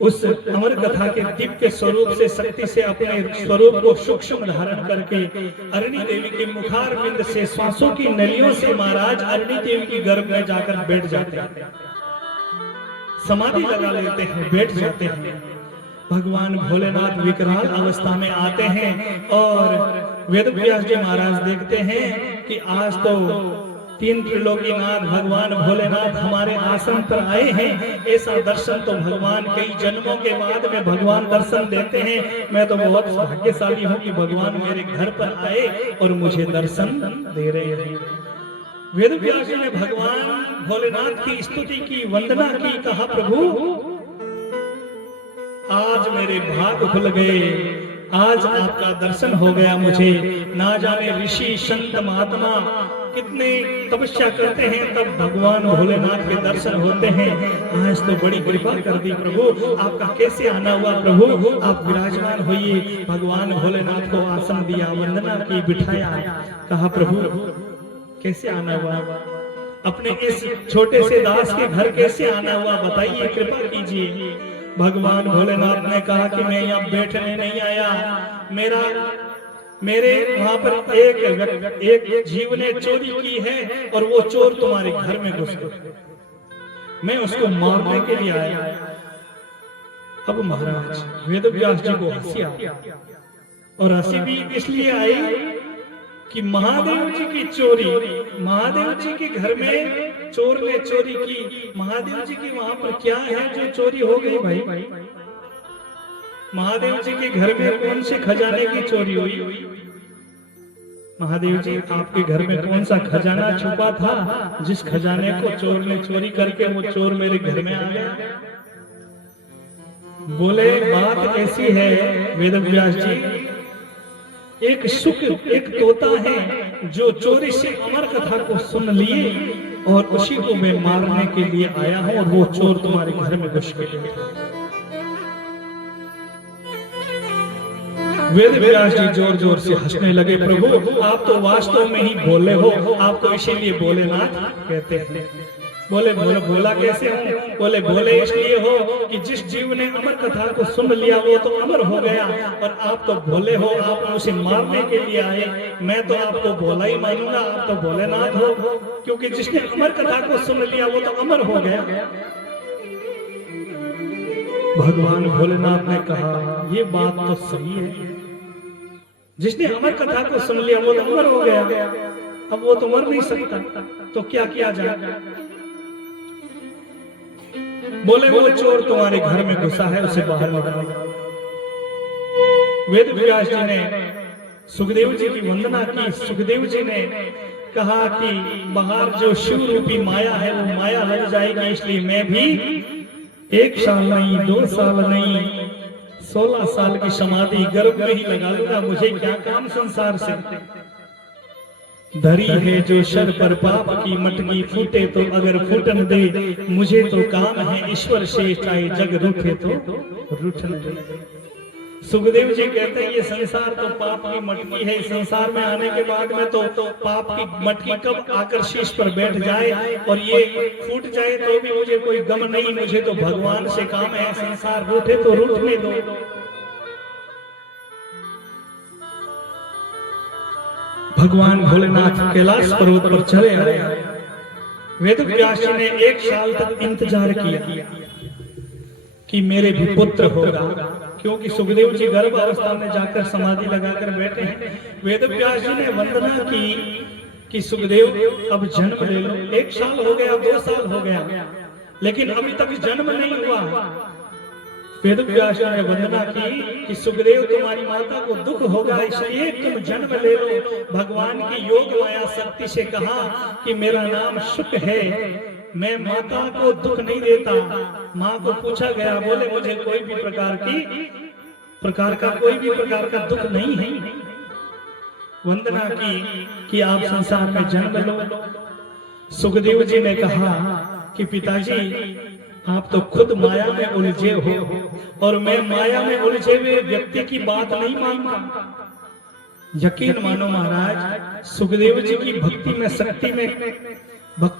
उस अमर कथा के दिव्य स्वरूप से, शक्ति से अपने स्वरूप को सूक्ष्म धारण करके अरणी देवी के मुखार बिंद से, श्वासों की नलियों से महाराज अरणी देवी की गर्भ में जाकर बैठ जाते हैं, समाधि लगा लेते हैं, बैठ जाते हैं। भगवान भोलेनाथ विकराल अवस्था में आते हैं और वेदव्यास जी महाराज देखते हैं कि आज तो तीन त्रिलोकीनाथ भगवान भोलेनाथ हमारे आश्रम पर आए हैं। ऐसा दर्शन तो भगवान कई जन्मों के बाद में भगवान दर्शन देते हैं। मैं तो बहुत भाग्यशाली हूँ कि भगवान मेरे घर पर आए और मुझे दर्शन दे रहे हैं। वेदव्यास जी ने भगवान भोलेनाथ की स्तुति की, वंदना की, कहा प्रभु आज मेरे भाग खुल गए, आज आपका दर्शन हो गया मुझे। ना जाने ऋषि संत महात्मा कितने तपस्या करते हैं तब भगवान भोलेनाथ के दर्शन होते हैं। आज तो बड़ी कृपा कर दी प्रभु, आपका कैसे आना हुआ प्रभु, आप विराजमान होइए। भगवान भोलेनाथ को आसन दिया, वंदना की, बिठाया, कहा प्रभु कैसे आना हुआ, अपने इस छोटे से दास के घर कैसे आना हुआ, बताइए, कृपा कीजिए। भगवान भोलेनाथ ने कहा कि मैं यहाँ बैठने नहीं आया, मेरे वहां पर एक जीव ने चोरी की है और वो चोर तुम्हारे घर में घुस गया, मैं उसको मारने के लिए आया। अब महाराज वेदव्यास जी को हंसी आई, और हंसी भी इसलिए आई कि महादेव जी की चोरी, महादेव जी के घर में चोर ने चोरी की। महादेव जी की वहां पर क्या है जो चोरी हो गई भाई? महादेव जी के घर में कौन से खजाने की चोरी हुई? महादेव जी आपके घर में कौन सा खजाना छुपा था जिस खजाने को चोर ने चोरी करके वो चोर मेरे घर में आ गया? बोले बात ऐसी है वेदव्यास जी, एक शुक्र, एक तोता है जो चोरी से अमर कथा को सुन लिए और उसी को मैं मारने के लिए आया हूं, और वो चोर तुम्हारे घर में घुस गया। वेदव्यास जी जोर जोर से हंसने लगे, प्रभु आप तो वास्तव में ही भोले हो, आपको इसीलिए भोलेनाथ कहते हैं। बोले भोला कैसे हो? बोले भोले इसलिए हो कि जिस जीव ने अमर कथा को सुन लिया वो तो अमर हो गया, और आप तो भोले हो, आप उसे मारने के लिए आए। मैं तो आपको भोला ही मानूंगा, आप तो भोलेनाथ हो, क्योंकि जिसने अमर कथा को सुन लिया वो तो अमर हो गया। भगवान भोलेनाथ ने कहा ये बात तो सही है, जिसने अमर कथा को सुन लिया वो तो अमर हो गया, अब वो तो मर नहीं सकता, तो क्या किया जाए? बोले वो चोर तुम्हारे घर में घुसा है, उसे बाहर निकालो। वेदव्यास जी ने सुखदेव जी की वंदना की। सुखदेव जी ने कहा कि बाहर जो शिव रूपी माया है वो माया हट जाएगी, इसलिए मैं भी 1 साल नहीं, 2 साल नहीं, 16 साल की समाधि गर्भ में ही लगा लूंगा। मुझे क्या काम संसार से? धरी है जो सर पर पाप की मटकी, फूटे तो अगर फूटन दे, मुझे तो काम है ईश्वर से, चाहे जग रूठे तो रूठन दे। सुखदेव जी कहते हैं ये संसार तो पाप की मटकी है, इस संसार में आने के बाद में तो पाप की मटकी कब आकर शीश पर बैठ जाए और ये फूट जाए तो भी मुझे कोई गम नहीं, मुझे तो भगवान से काम है, संसार रूठे तो रूठने दो। भगवान भोलेनाथ कैलाश पर्वत पर चले आए। वेदव्यास जी ने 1 साल तक इंतजार किया कि मेरे भी पुत्र होगा, क्योंकि सुखदेव जी गर्भ अवस्था में जाकर समाधि लगाकर बैठे हैं। वेदव्यास जी ने वंदना की कि सुखदेव अब जन्म ले लो। 1 साल हो गया, 2 साल हो गया, लेकिन अभी तक जन्म नहीं हुआ। वेदव्यास जी ने वंदना की कि सुखदेव तुम्हारी माता को दुख होगा, इसलिए तुम जन्म ले लो। भगवान की योग माया शक्ति से कहा कि मेरा नाम शुक है, मैं माता को दुख नहीं देता। माँ को पूछा गया, बोले मुझे कोई भी प्रकार का दुख नहीं है। वंदना की कि आप संसार में जन्म लो। सुखदेव जी ने कहा कि पिताजी आप तो खुद माया में उलझे हो और मैं माया में उलझे हुए व्यक्ति की बात नहीं मानता। यकीन मानो महाराज, सुखदेव जी की भक्ति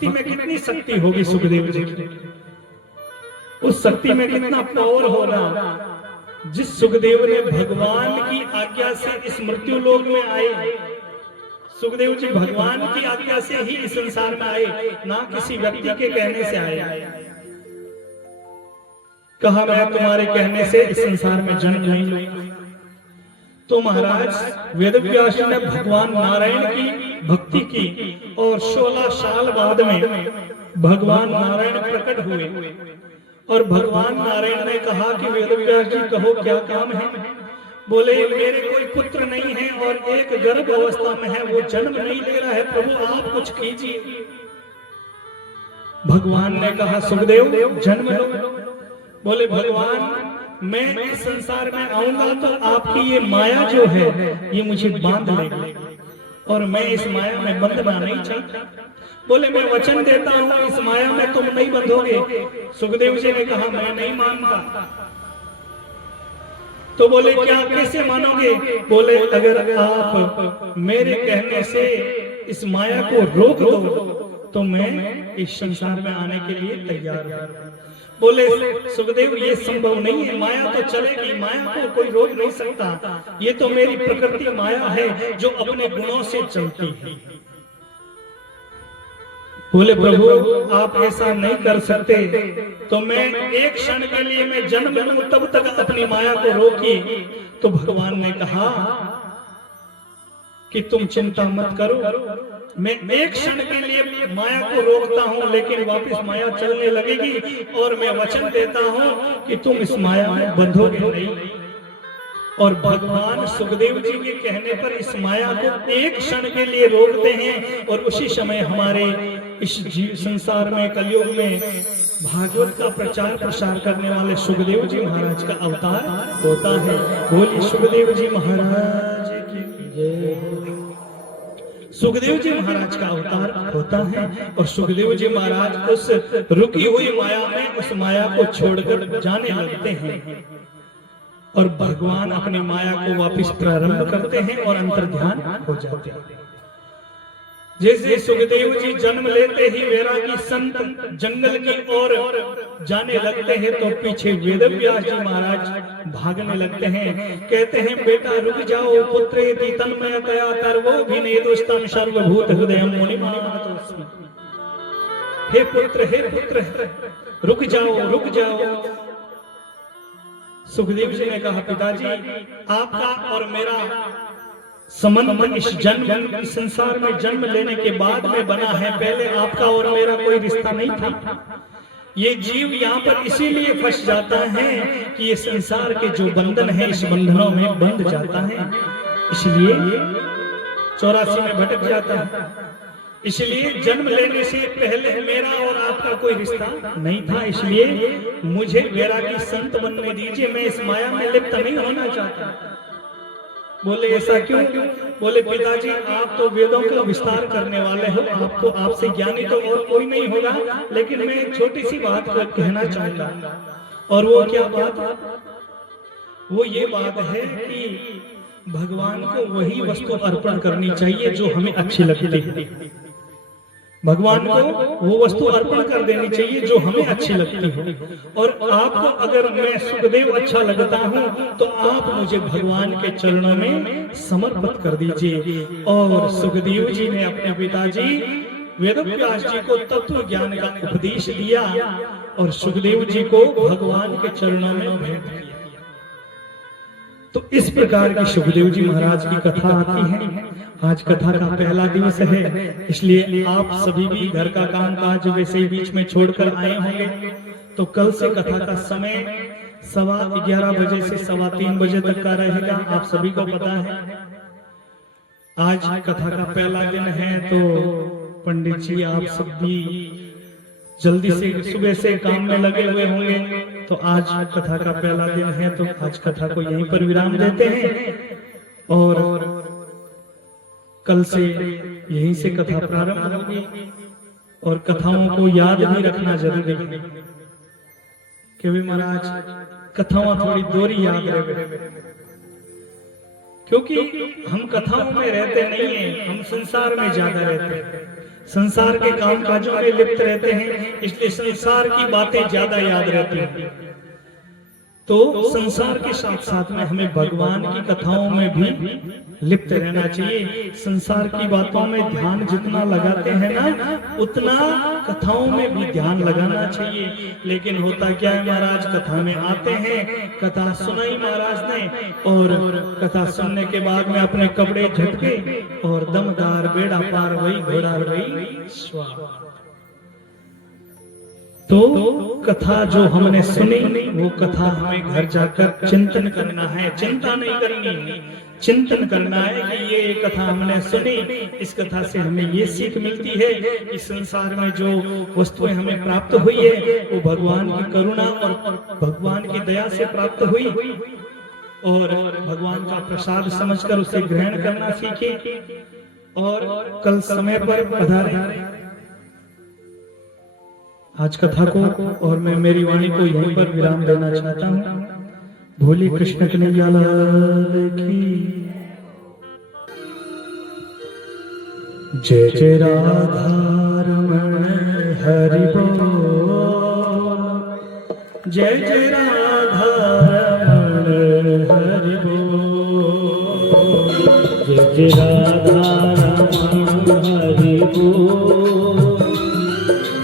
में कितनी शक्ति होगी सुखदेव जी की, उस शक्ति में कितना पावर होगा। जिस सुखदेव ने भगवान की आज्ञा से इस मृत्यु लोक में आए, सुखदेव जी भगवान की आज्ञा से ही इस संसार में आए, ना किसी व्यक्ति के कहने से आए। कहा मैं तुम्हारे कहने से इस संसार में जन्म नहीं लूंगा। तो महाराज वेदव्यास जी ने भगवान नारायण की भक्ति की और 16 साल बाद में भगवान नारायण प्रकट हुए और भगवान नारायण ने कहा कि वेदव्यास जी कहो क्या काम है। बोले मेरे कोई पुत्र नहीं है और एक गर्भ अवस्था में है, वो जन्म नहीं ले रहा है, प्रभु आप कुछ कीजिए। भगवान ने कहा सुखदेव जन्म लो। बोले भगवान मैं इस संसार में आऊंगा तो आपकी ये माया जो है ये मुझे बांध लेगी और मैं इस माया में बंधना नहीं चाहता। बोले मैं वचन देता हूं इस माया में तुम नहीं बंधोगे। सुखदेव जी ने कहा मैं नहीं मानता। तो बोले क्या कैसे मानोगे? बोले अगर आप मेरे कहने से इस माया को रोक दो तो मैं इस संसार में आने के लिए तैयार हूं। बोले सुखदेव ये संभव नहीं है, माया तो चलेगी, माया को कोई रोक नहीं सकता, ये तो मेरी प्रकृति माया है जो अपने गुणों से चलती है। बोले प्रभु आप ऐसा नहीं कर सकते, तो मैं एक क्षण के लिए मैं जन्म लूं तब तक अपनी माया को रोकी। तो भगवान ने कहा कि तुम चिंता मत करो, मैं एक क्षण के लिए माया को रोकता हूं लेकिन वापस माया चलने लगेगी और मैं वचन देता हूं कि तुम इस माया में बंधोगे नहीं। और भगवान सुखदेव जी के कहने पर इस माया को एक क्षण के लिए रोकते हैं और उसी समय हमारे इस संसार में कलयुग में भागवत का प्रचार प्रसार करने वाले सुखदेव जी महाराज का अवतार होता है। बोलिए सुखदेव जी महाराज की जय। सुखदेव जी महाराज का अवतार होता है और सुखदेव जी महाराज उस रुकी हुई माया में उस माया को छोड़कर जाने लगते हैं और भगवान अपनी माया को वापस प्रारंभ करते हैं और अंतर्ध्यान हो जाते हैं। जैसे सुखदेव जी जन्म लेते ही वैरागी संत जंगल की ओर जाने लगते हैं तो पीछे वेदव्यास जी महाराज भागने लगते हैं। कहते हैं बेटा रुक जाओ, पुत्रेति तन्मयतया तर्वो विनेदुस्तम सर्वभूत हृदयं मुनिमानतोऽस्मि। हे पुत्र रुक जाओ। सुखदेव जी ने कहा पिताजी आपका और मेरा संबंध इस जन्म संसार में जन्म लेने के बाद में बना है, पहले आपका और मेरा कोई रिश्ता नहीं था। ये जीव यहाँ पर इसीलिए फंस जाता है कि ये संसार के जो बंधन है इस बंधनों में बंध जाता है, इसलिए 84 में भटक जाता है। इसलिए जन्म लेने से पहले मेरा और आपका कोई रिश्ता नहीं था, इसलिए मुझे वैरागी संत बनने दीजिए, मैं इस माया में लिप्त नहीं होना चाहता। बोले ऐसा क्यों? बोले पिताजी आप तो वेदों का विस्तार करने वाले हो, आपको आपसे ज्ञानी तो और कोई नहीं होगा, लेकिन मैं एक छोटी सी बात कहना चाहूंगा। और वो क्या बात? वो ये बात है कि भगवान को वही वस्तु अर्पण करनी चाहिए जो हमें अच्छी लगती है। भगवान को वो वस्तु अर्पण कर देनी चाहिए जो हमें अच्छी लगती हो। और आपको अगर मैं सुखदेव अच्छा लगता हूँ तो आप मुझे भगवान के चरणों में समर्पित कर दीजिए। और सुखदेव जी ने अपने पिताजी वेदव्यास जी को तत्व ज्ञान का उपदेश दिया और सुखदेव जी को भगवान के चरणों में भेंट किया। तो इस प्रकार की सुखदेव जी महाराज की कथा आती है। आज कथा का पहला दिवस है, इसलिए आप सभी भी घर का काम काज वैसे ही बीच में छोड़कर आए होंगे। तो कल से कथा का समय 11:15 बजे से 3:15 बजे तक का रहेगा, आप सभी को पता है। आज कथा का पहला दिन है तो पंडित जी आप सब भी जल्दी से सुबह से काम में लगे हुए होंगे। तो आज कथा का पहला दिन है तो आज कथा को यहीं पर विराम देते हैं और कल से यहीं से कथा प्रारंभ होगी और कथाओं को याद भी रखना जरूरी है क्योंकि महाराज कथाओं थोड़ी दोरी याद रहे, क्योंकि हम कथाओं में रहते नहीं हैं, हम संसार में ज्यादा रहते हैं, संसार के काम काजों में लिप्त रहते हैं, इसलिए संसार की बातें ज्यादा याद रहती हैं। तो संसार के साथ साथ में हमें भगवान की कथाओं में भी लिप्त रहना चाहिए। संसार की बातों में ध्यान जितना लगाते हैं ना, उतना कथाओं में भी ध्यान लगाना चाहिए। लेकिन होता क्या है महाराज, कथा में आते हैं, कथा सुनाई महाराज ने, और कथा सुनने के बाद में अपने कपड़े झटके और दमदार बेड़ा पार वही घोड़ा वही स्वार। तो कथा जो हमने सुनी वो कथा हमें घर जाकर चिंतन करना है, चिंता नहीं करनी, चिंतन करना है कि ये कथा हमने सुनी, इस कथा से हमें ये सीख मिलती है कि संसार में जो वस्तुएं हमें प्राप्त हुई है वो भगवान की करुणा और भगवान की दया से प्राप्त हुई, और भगवान का प्रसाद समझकर उसे ग्रहण करना सीखे और कल समय पर पधारे। आज कथा को और मैं मेरी वाणी को यहीं पर विराम देना चाहता हूँ। भोले कृष्ण कन्हैया लाल की जय। जय राधा रमण हरि बोल, जय जय राधा रमण हरि बोल, जय जय राधा रमण हरि बोल,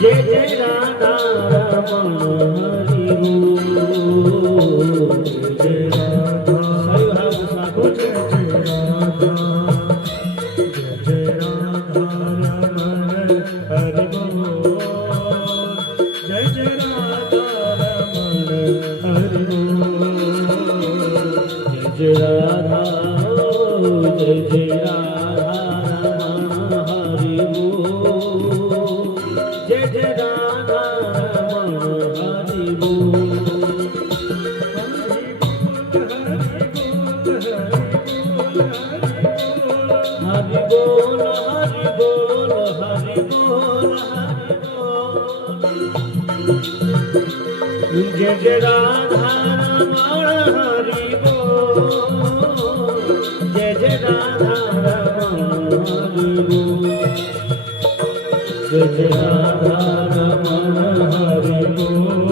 जय जय राधा रमण हरि बोल, जय राधा साधु जय जय राधा, जय जय राधा रमण हरि बोल, जय जय राधा रमण हरि बोल, जय जय राधा, जय जय राधा रमण हरि बोल, जय जय राधा रमण हरि बोल, हरि बोल हरि बोल हरि बोल हरि बोल, जय जय राधा रमण हरि बोल, जय जय राधा रमण हरि बोल, जय जय राधा रमण हरि बोल,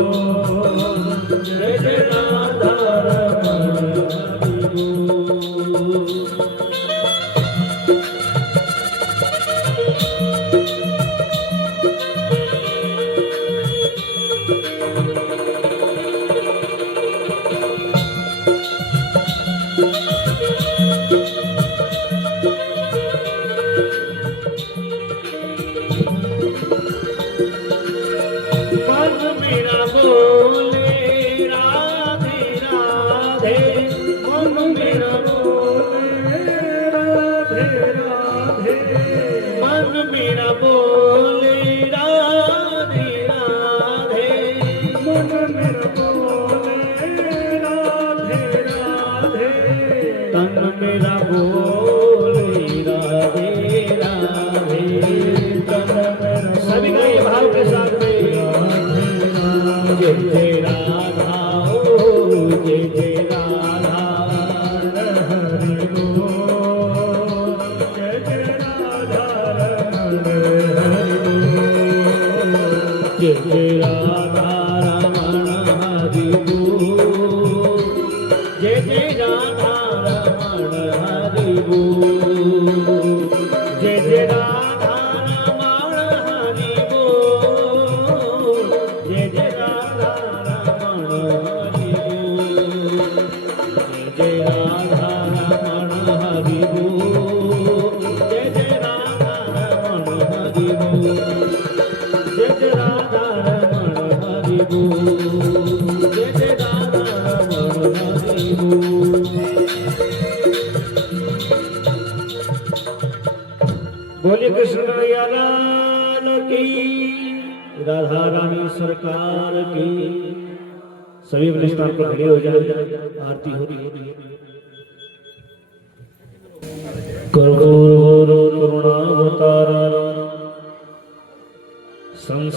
जय जय राधा रमण हरि बोल। मन मेरा बोले राधे राधे, मन मेरा बोले राधे राधे, मन मेरा बोले राधे राधे, मन मेरा बोले राधे राधे, तन मेरा बोले राधे राधे, तन मेरा सभी का ये भाव के साथ में जय जय राधा ओ जय जय राधा हरि बोल, जय जय राधा रमण हरि बोल, जय जय राधा रमण हरि बोल, जय जय राधा रमण हरि बोल, जय जय राधा रमण हरि बोल, जय जय राधा रमण हरि बोल, जय जय राधा रमण हरि बोल, जय जय राधा रमण हरि बोल, जय जय राधा रमण हरि बोल, जय जय राधा रमण हरि बोल। बोले कृष्ण कन्हैया लाल की, राधा रानी सरकार की। सभी अपने स्थान पर खड़े हो जाए, आरती हो रही है।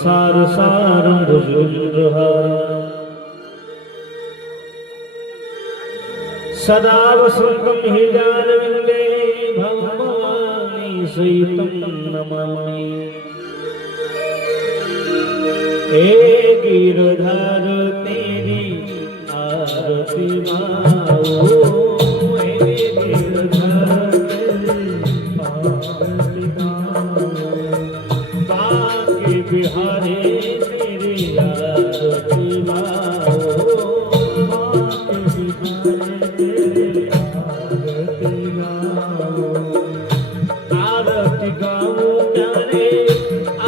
संसार सारं भुजगहारं सदा वसन्तं हृदयारविन्दे भवानी सहितं नमामि। हे गिरधर तेरी आरती गाओ, हे गिरधर तेरी आरती गाओ, बांके बिहारी तेरी आरती गाओ, बांके बिहारी तेरी आरती गाओ। आरती गाओ प्यारे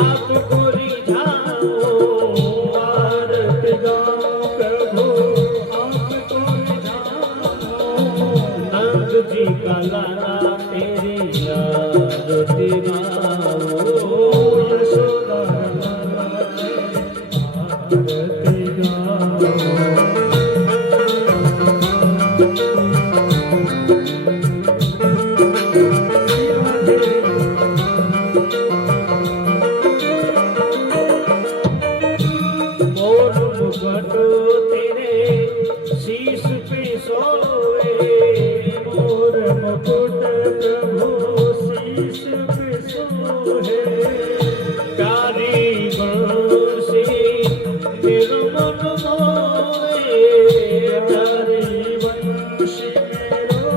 आपको रिझाओ, आरती गाओ प्रभु आपको रिझाओ। नंद जी का लाला तेरी आरती गाओ, यशोदा लाला तेरी आरती गाओ। तेरे शीश पे सोए मोर मुकुट प्रभु शीश पे सोए। प्यारी बंसी मेरा मन मोहे, प्यारी बंसी मेरो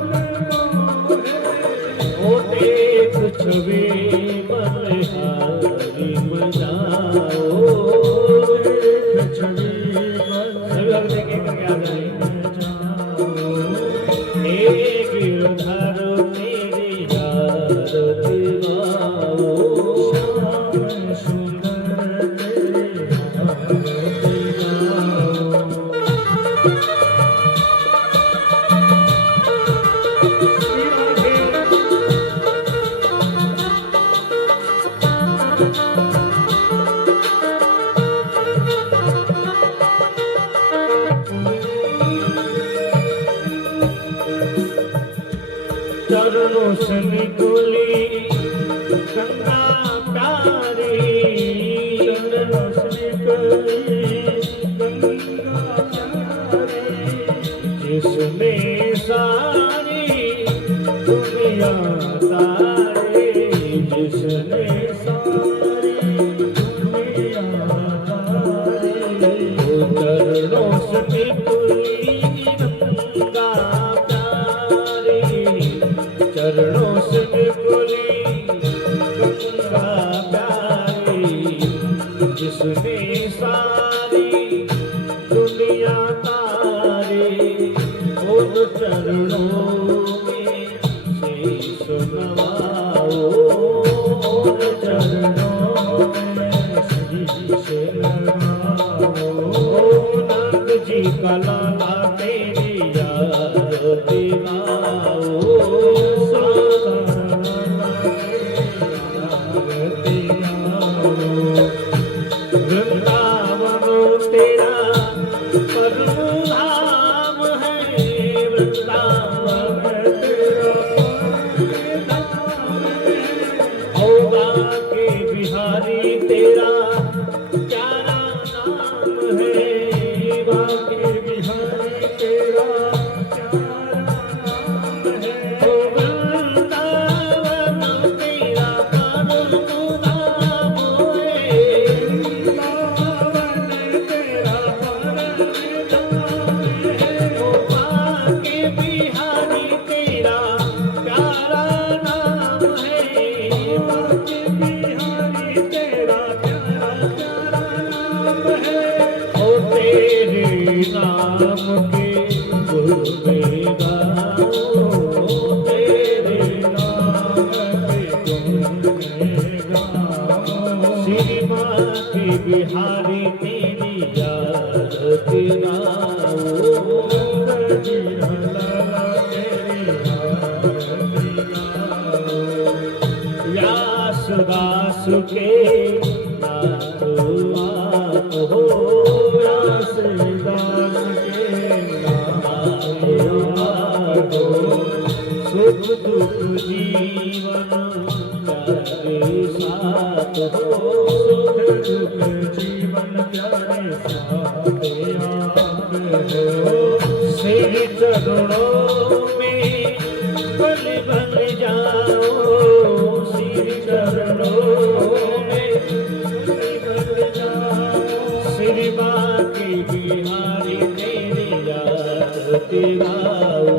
मन मोहे। ओ देख छवि बलिहारी बजाओ, छवि देखे करके आ जाए। एक गिरधर तेरी आरती गाओ, श्याम सुंदर तेरी आरती गाओ। चरणों से निकोली गंगा प्यारी, चरणों से निकोली गंगा प्यारी, जिसमें सारी दुनिया तारे, जिसमें सारी दुनिया तारे। चरणों से निकोली गंगा चरणों से निकोली गंगा प्यारी, जिसमें सारी दुनिया तारे। उन चरणों में शीश नवाओ, उन चरणों में शीश नवाओ। नंद जी का लाला तेरी आरती गाओ, वृंदावन तेरा परम धाम है, वृंदावन तेरा परम धाम है। औगा के बिहारी तेरा प्यारा नाम है, बाके बिहारी तेरा प्यारा नाम है। वृंदावन तेरा परम धाम है, वृंदावन तेरा परम धाम है। बाके बिहारी तेरा प्यारा नाम है, बाके बिहारी तेरा प्यारा प्यारा नाम है। ओ तेरे नाम के गुण में गाओ, तेरे नाम के गुण में गाओ। श्री माते बिहारी तेरी आरती गाओ, नंद जी लाला तेरी आरती गाओ। व्यास दास के नाथ आप हो, व्यास दास के नाथ आप हो। सुख दुख जीवन प्यारे साथ हो, सुख दुख जीवन प्यारे साथ आप हो। श्री चरणों में पल बन जाओ, श्री चरणों में पल बन जाओ। श्री बांके बिहारी तेरी याद तेराओ,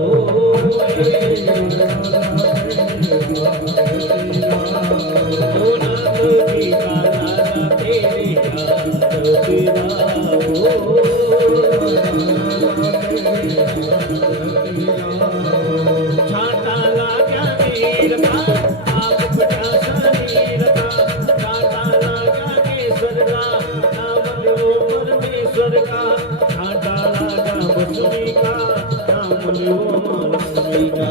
ओ नाथ जी का नाना तेरी याद तेराओ। छाता लाग्या नीर का आप पचासा नीर का, छाता लाग्या केसर का नाम लो परमेश्वर का, छाता लागा बसुनी का नाम लो लक्ष्मी का।